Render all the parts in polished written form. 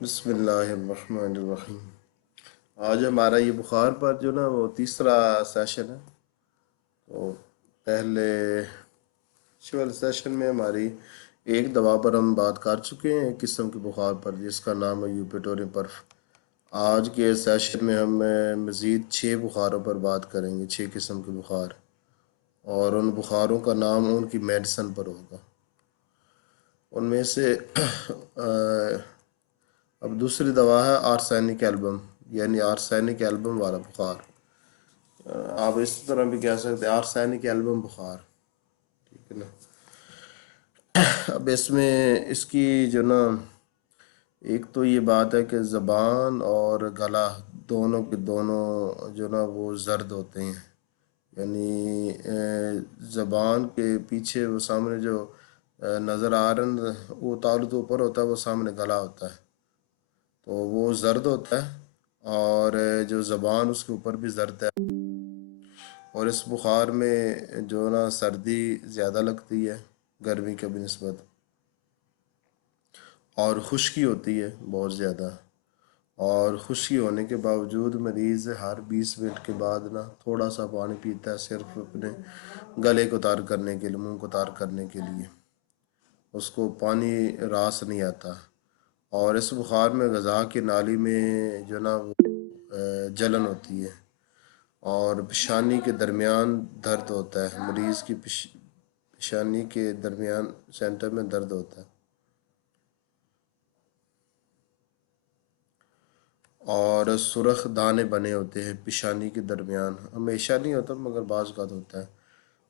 بسم اللہ الرحمن الرحیم۔ آج ہمارا یہ بخار پر جو نا وہ تیسرا سیشن ہے۔ تو پہلے والے سیشن میں ہماری ایک دوا پر ہم بات کر چکے ہیں، ایک قسم کے بخار پر جس کا نام ہے یوپیٹورین پرف۔ آج کے سیشن میں ہم مزید 6 بخاروں پر بات کریں گے، 6 قسم کے بخار، اور ان بخاروں کا نام ان کی میڈیسن پر ہوگا۔ ان میں سے اب دوسری دوا ہے آرسینک ایلبم، یعنی آرسینک ایلبم والا بخار۔ آپ اس طرح بھی کہہ سکتے ہیں آرسینک ایلبم بخار، ٹھیک ہے نا۔ اب اس میں اس کی جو نا ایک تو یہ بات ہے کہ زبان اور گلا دونوں کے دونوں جو نا وہ زرد ہوتے ہیں، یعنی زبان کے پیچھے وہ سامنے جو نظر آ رہا ہے وہ تالو تو اوپر ہوتا ہے، وہ سامنے گلا ہوتا ہے تو وہ زرد ہوتا ہے، اور جو زبان اس کے اوپر بھی زرد ہے۔ اور اس بخار میں جو نا سردی زیادہ لگتی ہے گرمی کے بنسبت، اور خشکی ہوتی ہے بہت زیادہ، اور خشکی ہونے کے باوجود مریض ہر 20 منٹ کے بعد نا تھوڑا سا پانی پیتا ہے، صرف اپنے گلے کو تار کرنے کے لیے، منہ کو تار کرنے کے لیے، اس کو پانی راس نہیں آتا۔ اور اس بخار میں غذا کی نالی میں جو نا وہ جلن ہوتی ہے، اور پیشانی کے درمیان درد ہوتا ہے، مریض کی پیشانی کے درمیان سینٹر میں درد ہوتا ہے، اور سرخ دانے بنے ہوتے ہیں پیشانی کے درمیان، ہمیشہ نہیں ہوتا مگر بعض اوقات ہوتا ہے۔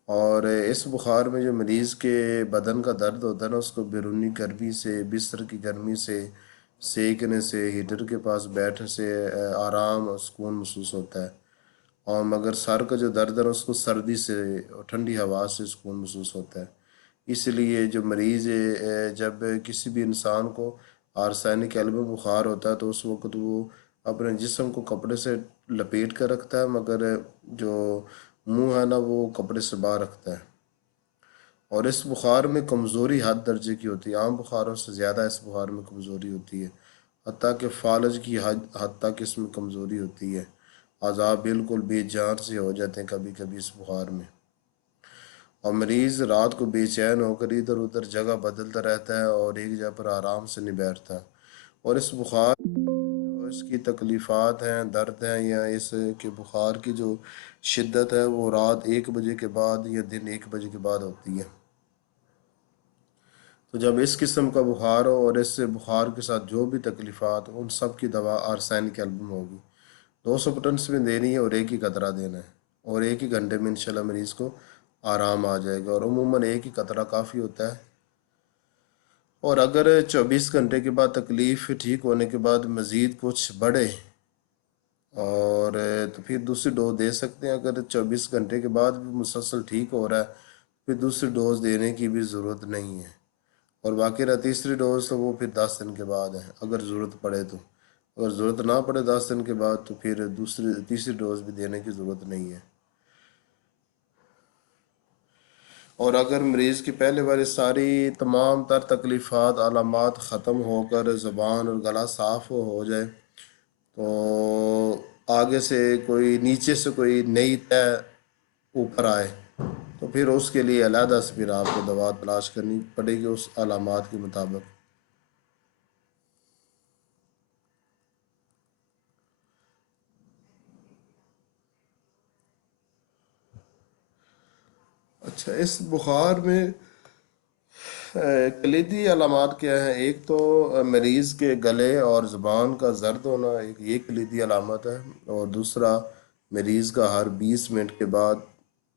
اور اس بخار میں جو مریض کے بدن کا درد ہوتا ہے نا، اس کو بیرونی گرمی سے، بستر کی گرمی سے، سیکنے سے، ہیٹر کے پاس بیٹھنے سے آرام اور سکون محسوس ہوتا ہے، اور مگر سر کا جو درد ہے اس کو سردی سے اور ٹھنڈی ہوا سے سکون محسوس ہوتا ہے۔ اس لیے جو مریض جب کسی بھی انسان کو آرسینک ایلبم بخار ہوتا ہے تو اس وقت وہ اپنے جسم کو کپڑے سے لپیٹ کر رکھتا ہے، مگر جو منہ ہے نا وہ کپڑے سے باہر رکھتا ہے۔ اور اس بخار میں کمزوری حد درجے کی ہوتی ہے، عام بخاروں سے زیادہ اس بخار میں کمزوری ہوتی ہے، حتیٰ کہ فالج کی حد تک اس میں کمزوری ہوتی ہے، اعضاء بالکل بے جان سے ہو جاتے ہیں کبھی کبھی اس بخار میں، اور مریض رات کو بے چین ہو کر ادھر ادھر جگہ بدلتا رہتا ہے اور ایک جگہ پر آرام سے نہیں بیٹھتا۔ اور اس بخار جو اس کی تکلیفات ہیں، درد ہیں، یا اس کے بخار کی جو شدت ہے وہ رات 1 بجے کے بعد یا دن 1 بجے کے بعد ہوتی ہے۔ تو جب اس قسم کا بخار ہو اور اس سے بخار کے ساتھ جو بھی تکلیفات ہو، ان سب کی دوا آرسینک ایلبم ہوگی۔ 200 میں دینی ہے اور ایک ہی قطرہ دینا ہے، اور 1 ہی گھنٹے میں انشاءاللہ مریض کو آرام آ جائے گا، اور عموماً ایک ہی قطرہ کافی ہوتا ہے۔ اور اگر 24 گھنٹے کے بعد تکلیف ٹھیک ہونے کے بعد مزید کچھ بڑھے اور تو پھر دوسری ڈوز دے سکتے ہیں، اگر 24 گھنٹے کے بعد بھی مسلسل ٹھیک ہو رہا ہے پھر دوسری ڈوز دینے کی بھی ضرورت نہیں ہے، اور باقی رہا تیسری ڈوز تو وہ پھر 10 دن کے بعد ہے اگر ضرورت پڑے تو، اگر ضرورت نہ پڑے 10 دن کے بعد تو پھر تیسری ڈوز بھی دینے کی ضرورت نہیں ہے۔ اور اگر مریض کی پہلے والی ساری تمام تر تکلیفات علامات ختم ہو کر زبان اور گلا صاف ہو جائے تو آگے سے کوئی نیچے سے کوئی نئی طے اوپر آئے تو پھر اس کے لیے علیحدہ سے پھر آپ کو دوا تلاش کرنی پڑے گی اس علامات کے مطابق۔ اچھا، اس بخار میں کلیدی علامات کیا ہیں؟ ایک تو مریض کے گلے اور زبان کا زرد ہونا ایک یہ کلیدی علامت ہے، اور دوسرا مریض کا ہر 20 منٹ کے بعد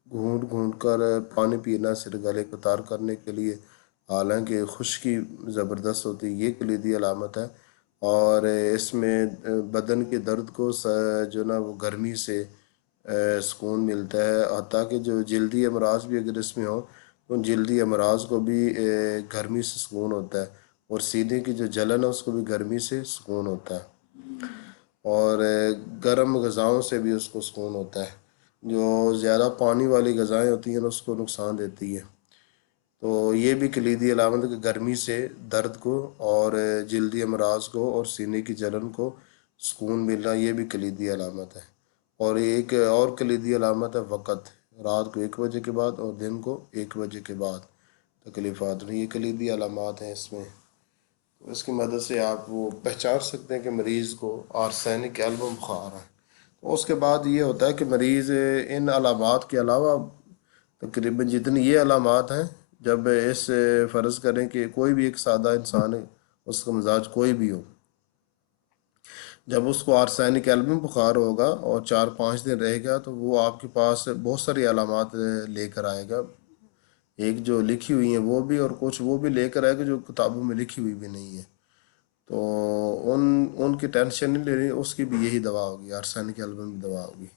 گھونٹ گھونٹ کر پانی پینا صرف گلے کو تار کرنے کے لیے، حالانکہ خشکی زبردست ہوتی ہے، یہ کلیدی علامت ہے۔ اور اس میں بدن کے درد کو جو نا وہ گرمی سے سکون ملتا ہے، حتیٰ کہ جو جلدی امراض بھی اگر اس میں ہو تو ان جلدی امراض کو بھی گرمی سے سکون ہوتا ہے، اور سینے کی جو جلن ہے اس کو بھی گرمی سے سکون ہوتا ہے، اور گرم غذاؤں سے بھی اس کو سکون ہوتا ہے، جو زیادہ پانی والی غذائیں ہوتی ہیں اس کو نقصان دیتی ہے۔ تو یہ بھی کلیدی علامت ہے کہ گرمی سے درد کو اور جلدی امراض کو اور سینے کی جلن کو سکون ملنا، یہ بھی کلیدی علامت ہے۔ اور ایک اور کلیدی علامت ہے وقت، رات کو 1 بجے کے بعد اور دن کو 1 بجے کے بعد تکلیفات نہیں، یہ کلیدی علامات ہیں اس میں۔ اس کی مدد سے آپ وہ پہچان سکتے ہیں کہ مریض کو آرسینک ایلبم بخار ہے۔ تو اس کے بعد یہ ہوتا ہے کہ مریض ان علامات کے علاوہ تقریباً جتنی یہ علامات ہیں، جب اس فرض کریں کہ کوئی بھی ایک سادہ انسان ہے، اس کا مزاج کوئی بھی ہو، جب اس کو آرسینک ایلبم بخار ہوگا اور 4-5 دن رہے گا تو وہ آپ کے پاس بہت ساری علامات لے کر آئے گا، ایک جو لکھی ہوئی ہیں وہ بھی، اور کچھ وہ بھی لے کر آئے گا جو کتابوں میں لکھی ہوئی بھی نہیں ہے۔ تو ان کی ٹینشن نہیں لینی، اس کی بھی یہی دوا ہوگی، آرسینک ایلبم کی دوا ہوگی۔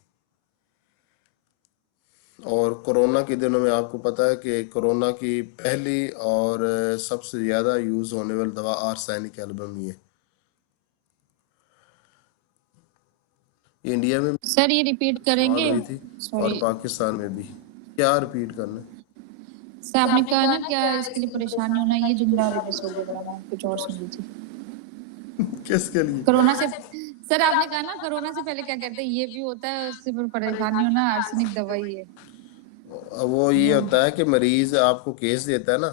اور کرونا کے دنوں میں آپ کو پتہ ہے کہ کرونا کی پہلی اور سب سے زیادہ یوز ہونے والی دوا آرسینک ایلبم ہی ہے، یہ انڈیا میں سر یہ ریپیٹ کریں استعمال گے؟ ہوئی تھی اور سوری پاکستان میں بھی۔ کیا ریپیٹ کرنا سر، آپ نے کہا نا کیا اس کے لیے پریشانی ہونا، یہ جملہ مس ہو گیا میرا، میں کچھ اور سن رہی تھی۔ کس کے لیے؟ کرونا سے سر آپ نے کہا نا کرونا سے پہلے کیا کہتے ہیں، یہ بھی ہوتا ہے، اس سے پریشانی ہونا آرسینک دوائی ہے۔ وہ یہ ہوتا ہے کہ مریض آپ کو کیس دیتا ہے نا،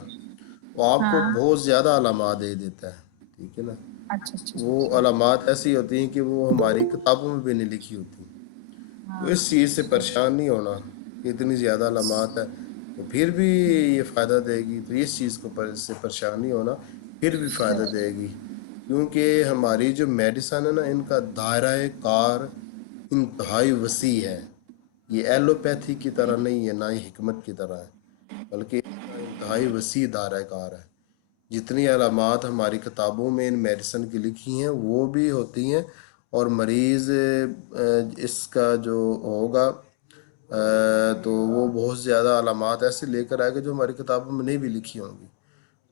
وہ آپ کو ہاں بہت زیادہ علامات دے دیتا ہے، ٹھیک ہے نا۔ اچھا اچھا وہ اچھا علامات ایسی ہوتی ہیں کہ وہ ہماری کتابوں میں بھی نہیں لکھی ہوتی، تو اس چیز سے پریشان نہیں ہونا کہ اتنی زیادہ علامات ہے تو پھر بھی یہ فائدہ دے گی، تو اس چیز کو اس سے پریشان نہیں ہونا، پھر بھی فائدہ دے گی، کیونکہ ہماری جو میڈیسن ہے نا، ان کا دائرہ کار انتہائی وسیع ہے، یہ ایلوپیتھی کی طرح نہیں ہے، نہ ہی حکمت کی طرح ہے، بلکہ اس کا انتہائی وسیع دائرہ کار ہے۔ جتنی علامات ہماری کتابوں میں ان میڈیسن کی لکھی ہیں وہ بھی ہوتی ہیں، اور مریض اس کا جو ہوگا تو وہ بہت زیادہ علامات ایسے لے کر آئے گا جو ہماری کتابوں میں نہیں بھی لکھی ہوں گی۔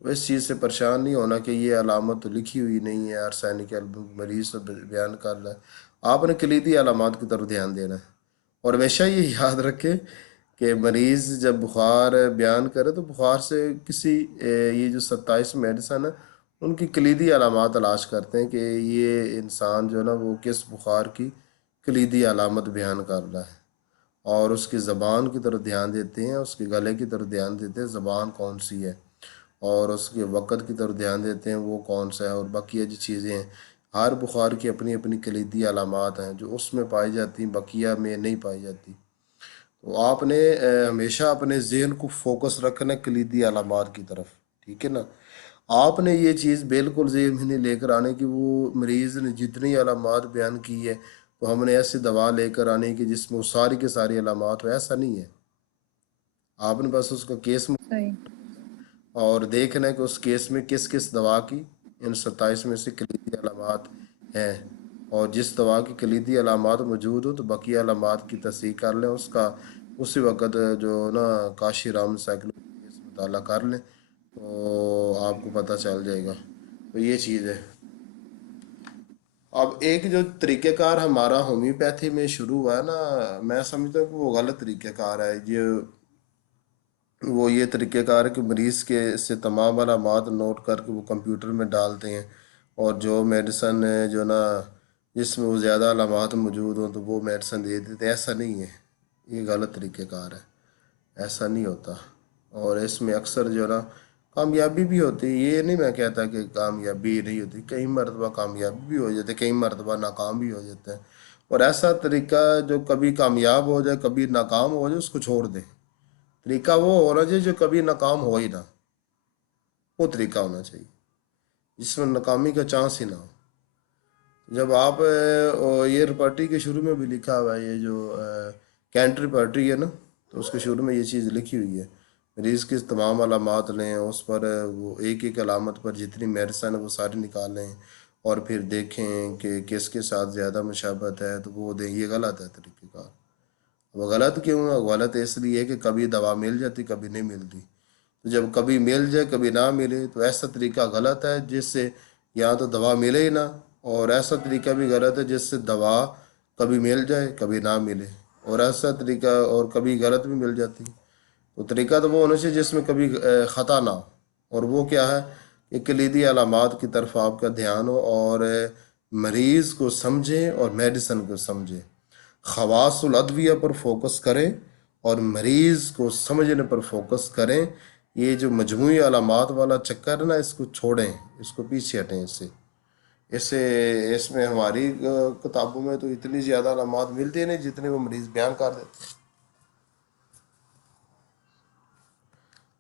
تو اس چیز سے پریشان نہیں ہونا کہ یہ علامت تو لکھی ہوئی نہیں ہے، آرسینک ایلبم مریض تو بیان کر رہا ہے، آپ نے کلیدی علامات کی طرف دھیان دینا ہے۔ اور ہمیشہ یہ یاد رکھے کہ مریض جب بخار بیان کرے تو بخار سے کسی یہ جو 27 میڈیسن ہے ان کی کلیدی علامات تلاش کرتے ہیں کہ یہ انسان جو ہے نا وہ کس بخار کی کلیدی علامت بیان کر رہا ہے، اور اس کی زبان کی طرف دھیان دیتے ہیں، اس کے گلے کی طرف دھیان دیتے ہیں زبان کون سی ہے، اور اس کے وقت کی طرف دھیان دیتے ہیں وہ کون سا ہے، اور بقیہ جو چیزیں ہیں، ہر بخار کی اپنی اپنی کلیدی علامات ہیں جو اس میں پائی جاتی ہیں، بقیہ میں نہیں پائی جاتی۔ تو آپ نے ہمیشہ اپنے ذہن کو فوکس رکھنا ہے کلیدی علامات کی طرف، ٹھیک ہے نا۔ آپ نے یہ چیز بالکل ذہن میں نہیں لے کر آنے کہ وہ مریض نے جتنی علامات بیان کی ہے تو ہم نے ایسی دوا لے کر آنے کی جس میں وہ ساری کی ساری علامات ہو، ایسا نہیں ہے۔ آپ نے بس اس کا کیس صحیح اور دیکھنا ہے کہ اس کیس میں کس کس دوا کی ان 27 میں سے کلیدی علامات ہیں، اور جس دوا کی کلیدی علامات موجود ہو تو بقیہ علامات کی تصحیح کر لیں، اس کا اسی وقت جو نا کاشی رام انسائکلوپیڈیا سے مطالعہ کر لیں تو آپ کو پتہ چل جائے گا۔ تو یہ چیز ہے۔ اب ایک جو طریقہ کار ہمارا ہومیوپیتھی میں شروع ہوا ہے نا، میں سمجھتا ہوں کہ وہ غلط طریقہ کار ہے، وہ یہ طریقہ کار ہے کہ مریض کے سے تمام علامات نوٹ کر کے وہ کمپیوٹر میں ڈالتے ہیں، اور جو میڈیسن جو نا جس میں وہ زیادہ علامات موجود ہوں تو وہ میڈیسن دے دیتے ہیں، ایسا نہیں ہے، یہ غلط طریقہ کار ہے، ایسا نہیں ہوتا۔ اور اس میں اکثر جو ہے نا کامیابی بھی ہوتی ہے، یہ نہیں میں کہتا کہ کامیابی نہیں ہوتی، کئی مرتبہ کامیابی بھی ہو جاتی ہے، کئی مرتبہ ناکام بھی ہو جاتا ہے، اور ایسا طریقہ جو کبھی کامیاب ہو جائے کبھی ناکام ہو جائے اس کو چھوڑ دیں، طریقہ وہ ہونا چاہیے جو کبھی ناکام ہو ہی نہ، وہ طریقہ ہونا چاہیے جس میں ناکامی کا چانس ہی نہ ہو۔ جب آپ یہ رپرٹی کے شروع میں بھی لکھا ہوا ہے، یہ جو کینٹ رپرٹی ہے نا، تو اس کے شروع میں یہ چیز لکھی ہوئی ہے، مریض کی تمام علامات لیں، اس پر وہ ایک ایک علامت پر جتنی میڈیسن ہے وہ ساری نکال لیں، اور پھر دیکھیں کہ کس کے ساتھ زیادہ مشابہت ہے تو وہ دیں، یہ غلط ہے طریقہ کار۔ وہ غلط کیوں ہے؟ غلط اس لیے کہ کبھی دوا مل جاتی کبھی نہیں ملتی، تو جب کبھی مل جائے کبھی نہ ملے تو ایسا طریقہ غلط ہے جس سے یا تو دوا ملے ہی نہ، اور ایسا طریقہ بھی غلط ہے جس سے دوا کبھی مل جائے کبھی نہ ملے، اور ایسا طریقہ اور کبھی غلط بھی مل جاتی، تو طریقہ تو وہ ہونا چاہیے جس میں کبھی خطا نہ ہو، اور وہ کیا ہے کہ کلیدی علامات کی طرف آپ کا دھیان ہو، اور مریض کو سمجھیں اور میڈیسن کو سمجھیں، خواص الادویہ پر فوکس کریں اور مریض کو سمجھنے پر فوکس کریں۔ یہ جو مجموعی علامات والا چکر ہے نا، اس کو چھوڑیں، اس کو پیچھے ہٹیں اس سے اس میں ہماری کتابوں میں تو اتنی زیادہ علامات ملتی نہیں جتنے وہ مریض بیان کر دیتے ہیں۔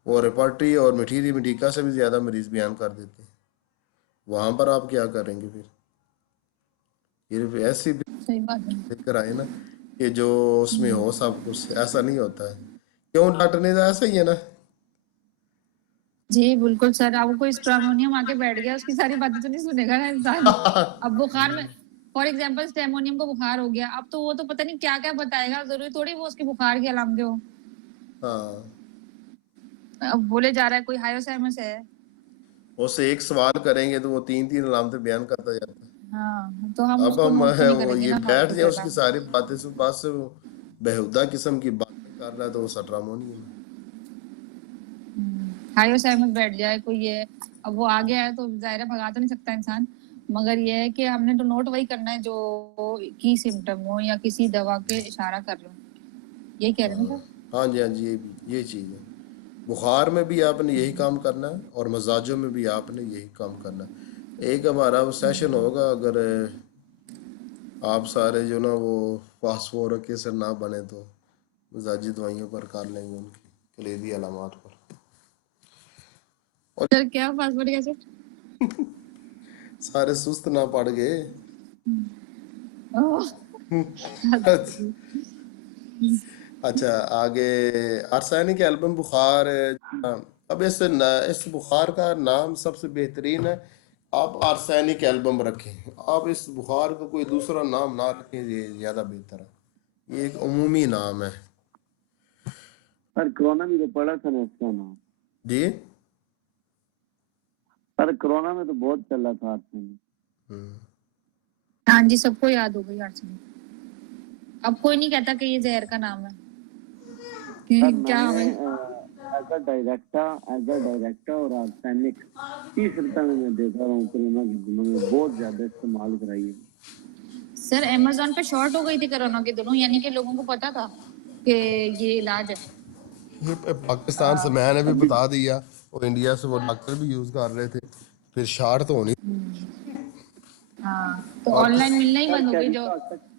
وہ ریپارٹری اور مٹیری میڈیکا سے بھی زیادہ مریض بیان کر دیتے ہیں، وہاں پر آپ کیا کریں گے پھر؟ یہ ایسی بھی صحیح بات ہے. لے کر آئے نا کہ جو اس میں ہو سب کچھ، ایسا نہیں ہوتا ہے، کیوں ڈاکٹر نے تو ایسا ہی ہے نا۔ جی بالکل سر. اب کوئی اسٹرامونیم آ کے بیٹھ گیا، اس کی ساری باتیں تو نہیں سنے گا نا انسان. اب بخار میں فار ایگزامپل اسٹیمونیم کو بخار ہو گیا، اب تو وہ تو پتہ نہیں کیا کیا بتائے گا، ضروری تھوڑی وہ اس کی بخار کی علامتیں ہو. ہاں، اب بولے جا رہا ہے کوئی ہائیوسائمس ہے. اس سے ایک سوال کریں گے تو وہ تین تین علامتیں بیان کرتا جاتا ہے۔ ہاں تو ہم اس اب کو ہم نوٹ تو نہیں وہ کریں گے یہ نا بیٹھ فالتو کی جائیں اس کی علامت. ساری باتیں سے بات سے وہ بےہودہ قسم کی باتیں کر رہا ہے تو وہ سٹرامونیم ہے۔ ہائیوسائمس بیٹھ جائے کوئی ہے، اب وہ آ گیا ہے تو ظاہر ہے بھگا تو نہیں سکتا انسان، مگر یہ ہے کہ ہم نے تو نوٹ وہی کرنا ہے جو کی سمٹم ہو یا کسی دوا کے اشارہ کر لو. یہی کہہ رہے ہیں نا سر. ہاں جی، ہاں جی، یہ چیز ہے۔ بخار میں بھی آپ نے یہی کام کرنا ہے اور مزاجوں میں بھی آپ نے یہی کام کرنا ہے۔ ایک ہمارا وہ سیشن ہوگا، اگر آپ سارے جو نا وہ فاسفورک ایسڈ نہ بنے تو مزاجی دوائیوں پر کر لیں گے، ان کی کلیدی علامات پر۔ اور سر کیا پاسورڈ کیسے؟ سارے سست نہ پڑ گئے۔ اچھا آگے، آرسینک ایلبم بخار۔ اب اس بخار کا نام سب سے بہترین ہے، آپ آرسینک ایلبم رکھیں، آپ اس بخار کا کوئی دوسرا نام نہ رکھیں، یہ زیادہ بہتر ہے، یہ ایک عمومی نام ہے۔ سر کرونا میں تو پڑا تھا نا اس کا نام. جی سر کرونا میں تو بہت چلا تھا آپ نے. ہاں جی سب کو یاد ہو گئی آرسینک. اب کوئی نہیں کہتا کہ یہ زہر کا نام ہے. سر میں کیا نے ہمیں ایز اے ڈائریکٹر اور آرسینک تیسرتا میں دیکھا رہا ہوں کرونا کے دنوں میں بہت زیادہ استعمال کرائی ہے. سر امیزون پہ شارٹ ہو گئی تھی کرونا کے دنوں، یعنی کہ لوگوں کو پتا تھا کہ یہ علاج ہے. پاکستان سے میں نے بھی بتا دیا، اور انڈیا سے وہ ڈاکٹر بھی یوز کر رہے تھے، پھر شارٹ تو ہونی۔ ہاں تو آن لائن ملنا ہی سر بند ہو گئی. جو کیریکا تک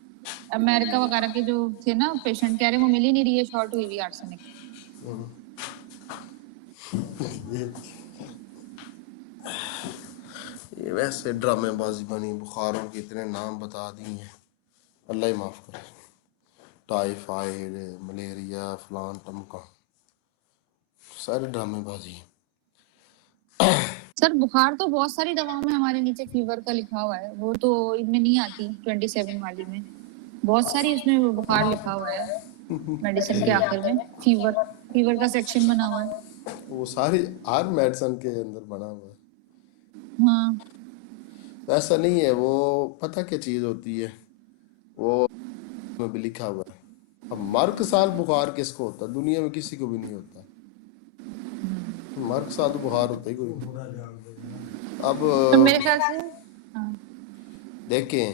امریکہ وغیرہ کے جو تھے نا پیشنٹ کہہ رہے وہ مل ہی نہیں رہی ہے، شارٹ ہوئی ہوئی آرسینک. یہ ویسے ڈرامے بازی بنی، بخاروں کے اتنے نام بتا دیے ہیں، اللہ ہی معاف کرے، ٹائیفائڈ، ملیریا، فلان ٹمکا، سارے ڈرامے بازی ہیں۔ سر بخار تو بہت ساری دواؤں میں ہمارے نیچے فیور کا لکھا ہوا ہے، وہ تو ان میں نہیں آتی 27 والی میں بہت ساری اس میں بخار لکھا ہوا ہے. میڈیسن کے آخر میں فیور کا سیکشن بنا ہوا ہے. وہ ساری ہر میڈیسن کے اندر بنا ہوا ہے، ہاں ایسا نہیں ہے۔ وہ پتہ کیا چیز ہوتی ہے، وہ میں بھی لکھا ہوا ہے۔ اب مرگ سال بخار کس کو ہوتا ہے؟ دنیا میں کسی کو بھی نہیں ہوتا، مرگ سال تو بخار ہوتا ہی کوئی نہیں۔ اب تو میرے خیال سے ہاں دیکھیں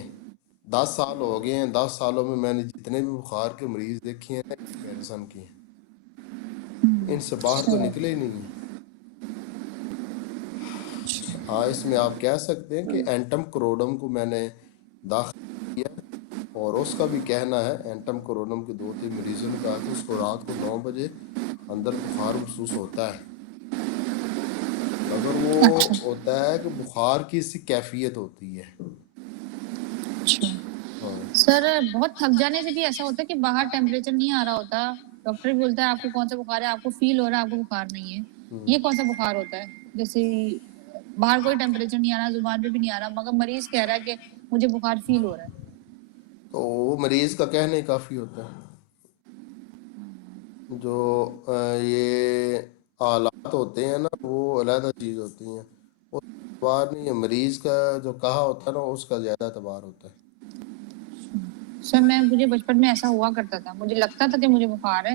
10 سال ہو گئے ہیں، 10 سالوں میں میں نے جتنے بھی بخار کے مریض دیکھے ہیں میڈیسن کی ہیں، ان سے باہر تو نکلے ہی نہیں ہیں۔ ہاں اس میں آپ کہہ سکتے ہیں کہ اینٹم کروڈم کو میں نے داخل کیا، اور اس کا بھی کہنا ہے اینٹم کروڈم کے 2-3 مریضوں نے کہا کہ اس کو رات کو 9 بجے اندر بخار محسوس ہوتا ہے، مگر وہ ہوتا ہے کہ بخار کی اس کیفیت ہوتی ہے۔ ہاں سر بہت تھک جانے سے بھی ایسا ہوتا ہے کہ باہر ٹیمپریچر نہیں آ رہا ہوتا، ڈاکٹر بھی بولتا ہے آپ کو کون سا بخار ہے، آپ کو فیل ہو رہا ہے آپ کو بخار نہیں ہے. یہ کون سا بخار ہوتا ہے؟ جیسے باہر کوئی ٹیمپریچر نہیں آ رہا، زبان پہ بھی نہیں آ رہا، مگر مریض کہہ رہا ہے کہ مجھے بخار فیل ہو رہا ہے. تو وہ مریض کا کہنا ہی کافی ہوتا ہے۔ جو یہ حالات ہوتے ہیں نا وہ علیحدہ چیز ہوتی ہیں، وہ اعتبار نہیں ہے، مریض کا جو کہا ہوتا ہے نا اس کا زیادہ اعتبار ہوتا ہے۔ سر مجھے بچپن میں ایسا ہوا کرتا تھا، مجھے لگتا تھا کہ مجھے بخار ہے،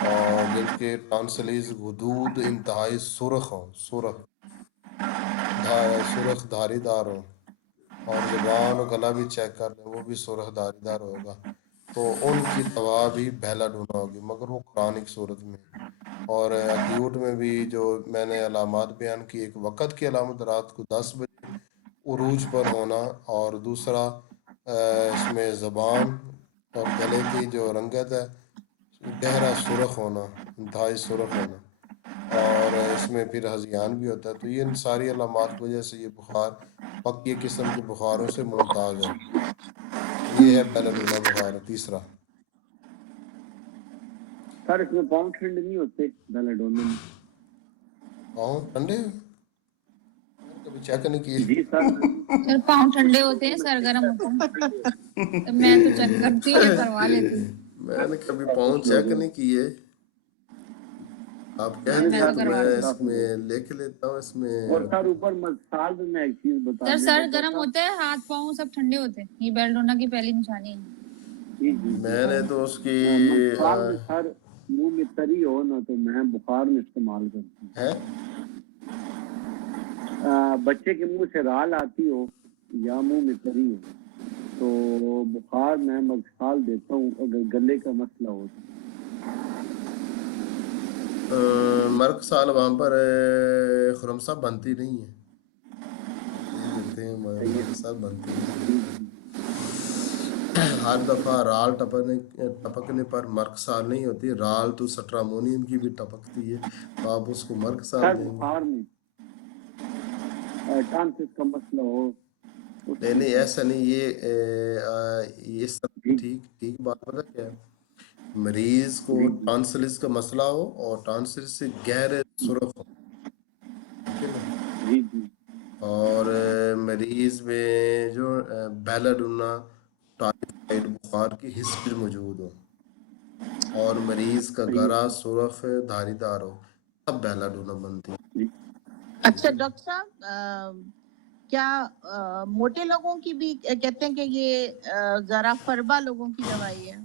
اور دل کے ٹانسلیز غدود انتہائی سرخ ہوں، سرخ دھاری دار ہوں، اور زبان و گلا بھی چیک کر لیں وہ بھی سرخ دھاری دار ہوگا، تو ان کی دوا بھی بہلا ڈھونا ہوگی، مگر وہ کرونک صورت میں۔ اور ایکیوٹ میں بھی جو میں نے علامات بیان کی، ایک وقت کی علامت رات کو 10 بجے عروج پر ہونا، اور دوسرا اس میں زبان اور گلے کی جو رنگت ہے گہرا سرخ ہونا، انتہائی سرخ ہونا، اور اس میں پھر ہذیان بھی ہوتا ہے۔ تو یہ ان ساری علامات کی وجہ سے یہ بخار پکی قسم کے بخاروں سے ممتاز ہے۔ یہ ہے بیلاڈونا بخار تیسرا۔ سر اس میں پاؤں ٹھنڈ نہیں ہوتے بیلاڈونا میں؟ پاؤں ٹھنڈے کبھی چیک نہیں کیے؟ جی سر، سر پاؤں ٹھنڈے ہوتے ہیں، میں سر چیک گرم ہوتا کرتا ہے، ہوں۔ تو میں تو چیک کرتی ہوں یا کروا لیتی ہوں۔ میں نے کبھی پاؤں چیک نہیں کیے، آپ کہہ نہیں دیں میں سر، تو تو میں کروا میں لیتی اس استغفر میں اللہ۔ لکھ لیتا ہوں اس میں۔ اور سر اوپر سال میں ایک چیز ہوں۔ سر بتانے سر لگا گرم تھا۔ ہوتا ہے، ہاتھ پاؤں سب ٹھنڈے ہوتے ہیں، یہ بیلڈونا کی پہلی نشانی ہے۔ جی جی جی، میں نے تو اس کی مسال میں سر منہ میں تری ہو نا تو میں بخار میں استعمال کرتی ہے ہوں۔ بچے کے منہ سے رال آتی ہو یا منہ میں تری ہو تو بخار میں مسال دیتا ہوں، اگر گلے کا مسئلہ ہو تو۔ مرک سال وہاں پر خرم صاحب بنتی نہیں ہے، یہ دیتے ہیں صحیح مرک سال بنتی نہیں ہے۔ ہے جی جی۔ ہر دفعہ رال ٹپکنے پر مرک سال نہیں ہوتی، رال تو سٹرامونیم کی بھی ٹپکتی ہے، تو آپ اس کو مرک سر سال دیں گے؟ بخار میں ٹانسس کا مسئلہ ہو اس نہیں میں نہیں، سر۔ ایسا نہیں، یہ سب جی ٹھیک بات پتہ کیا ہے، مریض کو جی جی ٹانسلس کا مسئلہ ہو اور ٹانسلس سے گہرے سرخ ہو، ٹھیک ہے نا، جی جی اور مریض میں جو بیلاڈونا ٹائفائڈ بخار کی ہسٹری موجود ہو، اور مریض کا صحیح گلا ہے سرخ دھاری دار ہو، تب بیلاڈونا بنتی ہے، جی۔ ٹھیک اچھا ہے نا۔ ڈاکٹر صاحب، کیا موٹے لوگوں کی بھی کہتے ہیں کہ یہ ذرا فربا لوگوں کی دوائی ہے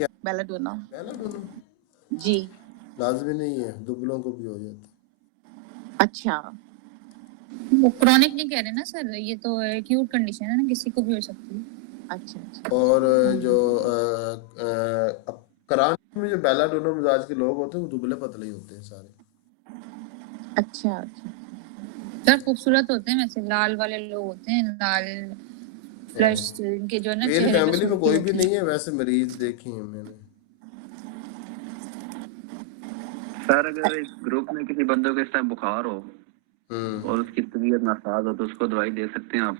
کیا بیلاڈونا؟ بیلاڈونا جی لازمی نہیں ہے، دبلوں کو بھی ہو جاتا ہے۔ اچھا وہ کرونک نہیں کہہ رہے نا سر، یہ تو ایکیوٹ کنڈیشن ہے نا، کسی کو بھی ہو سکتی ہے۔ اچھا اچھا اور جو کراچی میں جو بیلاڈونا مزاج کے لوگ ہوتے ہیں وہ دبلے پتلے ہی ہوتے ہیں سارے۔ اچھا اچھا سر خوبصورت ہوتے ہیں، ویسے لال والے لوگ ہوتے ہیں، لال فلیش ان کے جو ہے نا میری چہرے پہ فیملی میں سرخی کوئی بھی ہوتی نہیں ہے۔ ہے ویسے مریض دیکھی ہیں میں نے۔ سر اگر اس گروپ میں کسی بندے کو اس ٹائم بخار ہو اور اس کی طبیعت ناساز ہو تو اس کو دوائی دے سکتے ہیں آپ؟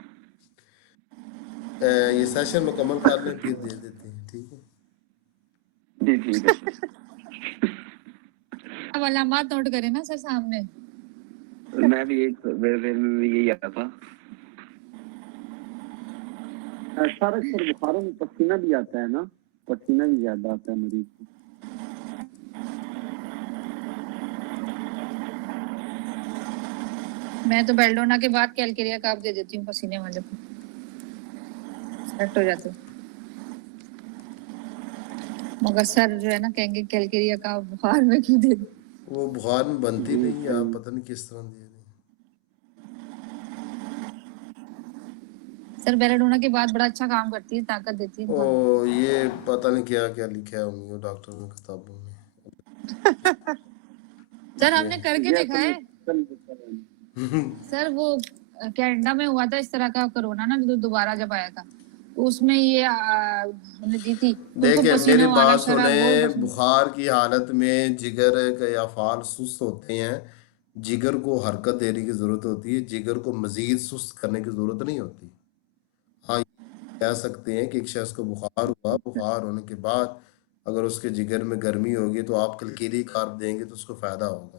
یہ سیشن مکمل کر لیں پھر دے دیتے ہیں، ٹھیک ہے۔ جی ٹھیک ہے سر۔ اب علامات نوٹ کریں نا سر سامنے۔ میں بھی میرے میں بھی یہی آیا تھا۔ سر اکثر بخاروں میں پسینہ بھی آتا ہے نا، پسینہ بھی زیادہ آتا ہے مریض کو۔ میں تو بیلڈونا کے بعد کیلکیریا کا آپ دے دیتی ہوں پسینے والے کو، سیٹ ہو جاتے۔ مگر سر جو ہے نا کہیں گے کیلکیریا کا بخار میں کیوں دے دیں؟ وہ بخار میں بنتی جی نہیں ہے، آپ صحیح۔ پتہ نہیں کس طرح دے دیں۔ سر بیلڈونا کے بعد بڑا اچھا کام کرتی ہے، طاقت دیتی ہے بخار میں۔ او یہ پتہ نہیں کیا کیا لکھا ہے انہیں ڈاکٹر نے کتابوں میں۔ سر ہم یہ نے کر کے یہ دیکھا اصل میں ہے کل بتا رہے ہیں۔ سر، وہ کینیڈا میں ہوا تھا اس طرح کا کرونا نا، جو دوبارہ جب آیا تھا تو اس میں یہ ہم نے دی تھی ان کو، دیکھیں میری پسینہ والا بات شراب وہ سنیں، پسند۔ بخار کی حالت میں جگر کے افعال سست ہوتے ہیں، جگر کو حرکت دینے کی ضرورت ہوتی ہے، جگر کو مزید سست کرنے کی ضرورت نہیں ہوتی۔ ہاں یہ کہہ سکتے ہیں کہ ایک شخص کو بخار ہوا، بخار ہونے کے بعد اگر اس کے جگر میں گرمی ہوگی تو آپ کلکیری کارب دیں گے تو اس کو فائدہ ہوگا،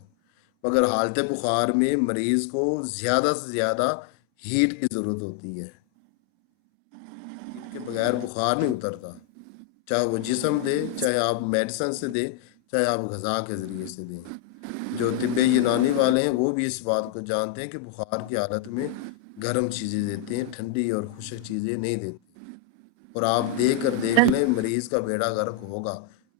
مگر حالت بخار میں مریض کو زیادہ سے زیادہ ہیٹ کی ضرورت ہوتی ہے، ہیٹ کے بغیر بخار نہیں اترتا، چاہے وہ جسم دے، چاہے آپ میڈیسن سے دیں، چاہے آپ غذا کے ذریعے سے دیں۔ جو طب یونانی والے ہیں وہ بھی اس بات کو جانتے ہیں کہ بخار کی حالت میں گرم چیزیں دیتے ہیں، ٹھنڈی اور خشک چیزیں نہیں دیتے، اور آپ دے کر دیکھ لیں مریض کا بیڑا غرق ہوگا،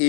A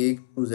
A to Z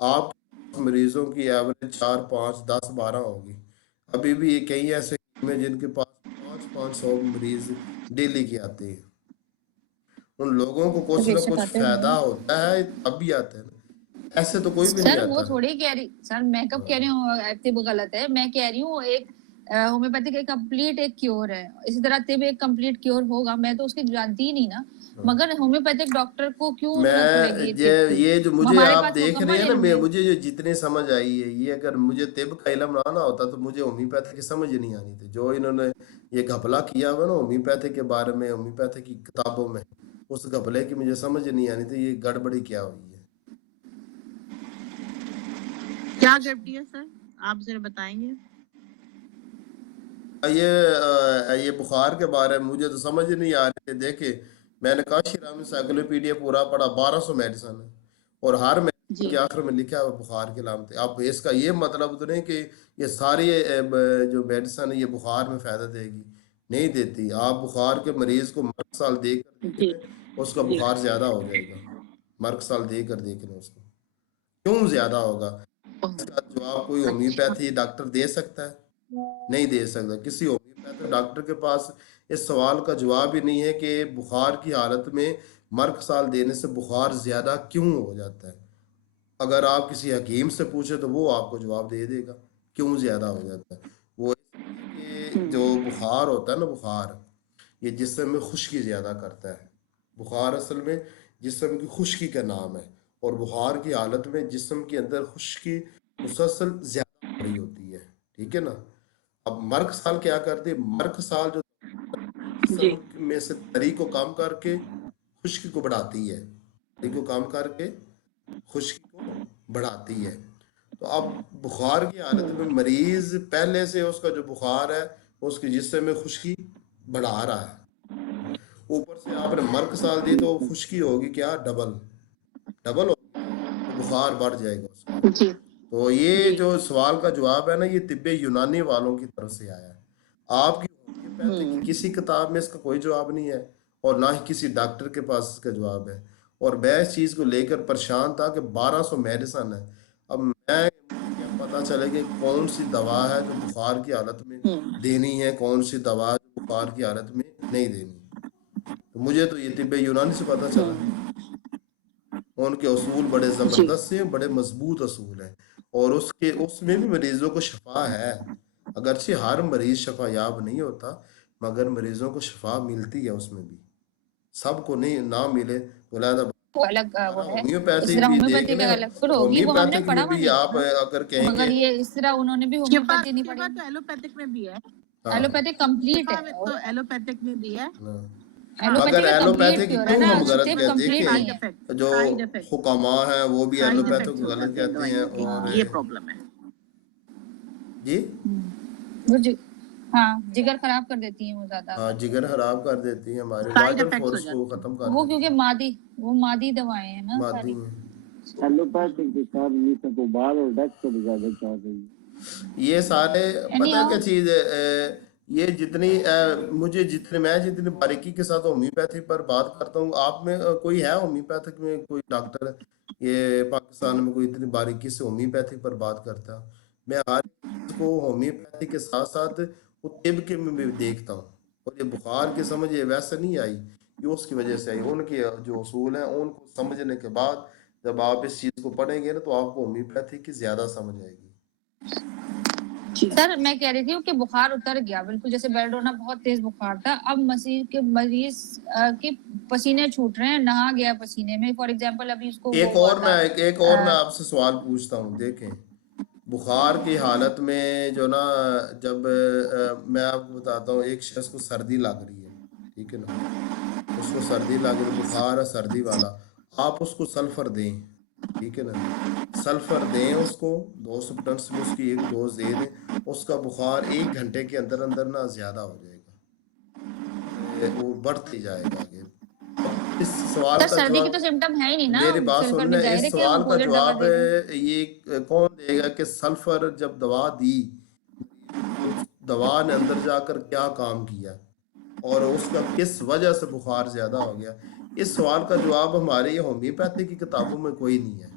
آپ مریضوں کی ایوریج 4 5 10 12 ہوگی. ابھی بھی یہ کئی ایسے ہیں جن کے پاس 500 مریض ڈیلی کے آتے ہیں. ان لوگوں کو تو کچھ بے نہ شک کچھ آتے فائدہ ہوں ہوتا ہے اب بھی آتے ہیں نا. ایسے تو کوئی بھی نہیں سر. وہ آتا. تھوڑی کہہ رہی سر, میں کب کہہ رہی ہوں طب غلط ہے. میں کہہ رہی ہوں ایک ہومیوپیتھک ایک کمپلیٹ ایک کیور ہے, اسی طرح طب ایک کمپلیٹ کیور ہوگا. میں تو اس کی جانتی ہی نہیں نا, مگر ہومیوپیتھک ڈاکٹر کو کیوں ضرورت پڑے میں گی طب کی؟ یہ جو مجھے ہمارے آپ پاس دیکھ رہے مکمل ہیں نا, علم ہے. مجھے جو جتنے سمجھ آئی ہے, یہ اگر مجھے طب کا علم نہ ہوتا تو مجھے ہومیوپیتھی کی سمجھ نہیں آنی تھی. جو انہوں نے یہ گھپلا کیا ہوا نا ہومیوپیتھی کے بارے میں, ہومیوپیتھی کی کتابوں میں, اس گھپلے کی مجھے سمجھ نہیں آنی تھی. یہ گڑبڑی کیا ہوئی ہے, کیا گڑبڑی ہے سر, آپ ذرا بتائیں گے. یہ بخار کے بارے میں مجھے تو سمجھ نہیں آ رہی ہے. دیکھیں, میں نے کاشی رام انسائکلوپیڈیا پورا پڑھا, 1200 میڈیسن ہے, اور ہر میڈیسن جی کے آخر میں لکھا ہوا بخار کی علامت. اب اس کا یہ مطلب تو نہیں کہ یہ ساری جو میڈیسن ہے یہ بخار میں فائدہ دے گی, نہیں دیتی. آپ بخار کے مریض کو مرگ سال دے کر دیکھ جی لیں, اس کا بخار زیادہ ہو جائے گا. مرگ سال دے کر دیکھ لیں اس کو, کیوں زیادہ ہوگا. اس کا جواب کوئی اچھا ہومیوپیتھی ڈاکٹر دے سکتا ہے؟ نہیں دے سکتا. کسی ہومیوپیتھی ڈاکٹر کے پاس اس سوال کا جواب ہی نہیں ہے کہ بخار کی حالت میں مرگ سال دینے سے بخار زیادہ کیوں ہو جاتا ہے. اگر آپ کسی حکیم سے پوچھیں تو وہ آپ کو جواب دے دے گا کیوں زیادہ ہو جاتا ہے. وہ کہ جو بخار ہوتا ہے نا, بخار یہ جسم میں خشکی زیادہ کرتا ہے. بخار اصل میں جسم کی خشکی کا نام ہے, اور بخار کی حالت میں جسم کے اندر خشکی مسلسل زیادہ ہو رہی ہوتی ہے. ٹھیک ہے نا. اب مرگ سال کیا کرتی ہے, مرگ سال جو جی جسم میں سے تری کو کام کر کے خشکی کو بڑھاتی ہے, تری کو کام کر کے خشکی کو بڑھاتی ہے. تو اب بخار کی حالت میں مریض پہلے سے اس کا جو بخار ہے اس کے جسم میں خشکی بڑھا رہا ہے, اوپر سے آپ نے مرگ سال دی تو خشکی ہوگی کیا, ڈبل ہوگی, تو بخار بڑھ جائے گا اس کا. جی تو یہ جی جو سوال کا جواب ہے نا, یہ طب یونانی والوں کی طرف سے آیا ہے. آپ کی ہومیوپیتھی کی کسی کتاب میں اس کا کوئی جواب نہیں ہے, اور نہ ہی کسی ڈاکٹر کے پاس اس کا جواب ہے. اور میں اس چیز کو لے کر پریشان تھا کہ 1200 میڈیسن ہے. اب مجھے کیا پتا چلے کہ کون سی دوا ہے جو بخار کی حالت میں دینی ہے, کون سی دوا جو بخار کی حالت میں نہیں دینی. تو مجھے تو یہ طب یونانی سے پتا چلا. ان کے اصول بڑے جی زبردست ہیں, بڑے مضبوط اصول ہیں, اور اس میں بھی مریضوں کو شفا ہے. اگرچہ ہر مریض شفا یاب نہیں ہوتا, مگر مریضوں کو شفا ملتی ہے اس میں بھی. سب کو نہیں نہ ملے تو علیحدہ بات. وہ الگ وہ ہمارا ہے. اس ہومیوپیتھک طرح بھی دیکھ ہومیوپیتھی لیں, کا الگ پھر ہوگی, وہ ہم نے ہومیوپیتھک میں پڑھا ہوا بھی نہیں آپ ہے اگر نا, کہیں مگر گے, یہ اس طرح انہوں نے بھی شفا ہومیوپیتھی نہیں پڑھی. شفا تو ایلوپیتھک میں بھی ہے. ہاں ایلوپیتھی کمپلیٹ شفا ہے, تو ایلوپیتھک میں بھی ہے. ہاں. ہاں مگر ایلوپیتھی کا ایلوپیتھی کمپلیٹ کی کیور ہے کیوں نا, ہم غلط طب کہتے کمپلیٹ دیکھیں, نہیں سائڈ ہے. افیکٹ جو سائڈ افیکٹ حکماء ہیں وہ بھی سائڈ ایلوپیتھی افیکٹس کو ہو غلط جاتے ہیں کہتے ہیں. دوائیوں کے, اور یہ پرابلم ہے. جی ہاں, جگر خراب کر دیتی ہیں وہ زیادہ ہاں, اگر جگر خراب کر دیتی ہیں, ہمارے سائڈ وائٹل افیکٹس ہو فورس کو جاتے ہیں. ختم کر وہ دیتی کیونکہ ہیں, مادی دوائیں ہیں نا مادی ساری. ہیں. ایلوپیتھک کے ساتھ یہ سب بال اور ڈیکس کو بھی زیادہ چاہ رہی ہے. یہ سارے اینی پتہ ہاؤ, کیا چیز ہے, یہ جتنی میں جتنی باریکی کے ساتھ ہومیوپیتھی پر بات کرتا ہوں, آپ میں کوئی ہے ہومیوپیتھک میں کوئی ڈاکٹر یہ پاکستان میں کوئی اتنی باریکی سے ہومیوپیتھی پر بات کرتا؟ میں ہر چیز کو ہومیوپیتھی کے ساتھ ساتھ وہ طب کے میں بھی دیکھتا ہوں. اور یہ بخار کی سمجھ یہ ویسے نہیں آئی, یہ اس کی وجہ سے آئی. ان کے جو اصول ہیں ان کو سمجھنے کے بعد جب آپ اس چیز کو پڑھیں گے نا, تو آپ کو ہومیوپیتھی کی زیادہ سمجھ آئے گی. سر میں کہہ رہی تھی کہ بخار اتر گیا بالکل, جیسے بیلڈونا بہت تیز بخار تھا, اب مریض کے پسینے چھوٹ رہے ہیں, نہا گیا پسینے میں. فار ایگزامپل ابھی اس کو وہ ہوا تھا. ایک اور میں آپ سے سوال پوچھتا ہوں. دیکھیں, بخار کی حالت میں جو نا, جب میں آپ کو بتاتا ہوں, ایک شخص کو سردی لگ رہی ہے, ٹھیک ہے نا, اس کو سردی لگ رہی, بخار ہے سردی والا, آپ اس کو سلفر دیں, ٹھیک ہے نا, سلفر دیں اس کو 200 سبسٹنس میں اس کی ایک ڈوز دے دیں, اس کا بخار 1 گھنٹے کے اندر اندر نا زیادہ ہو جائے گا, اور وہ بڑھتے جائے گا آگے. اب اس سوال سر کا سردی کی جواب, تو سمٹم ہے ہی نہیں نا, میری بات سلفر سن بھی لیں, ظاہر ہے اس کہ وہ سوال کا پولیٹ دوا جواب دے دیں. یہ کون دے گا کہ سلفر جب دوا دی تو دوا نے اندر جا کر کیا کام کیا, اور اس کا کس وجہ سے بخار زیادہ ہو گیا. اس سوال کا جواب ہمارے یہ ہومیوپیتھی کی کتابوں میں کوئی نہیں ہے.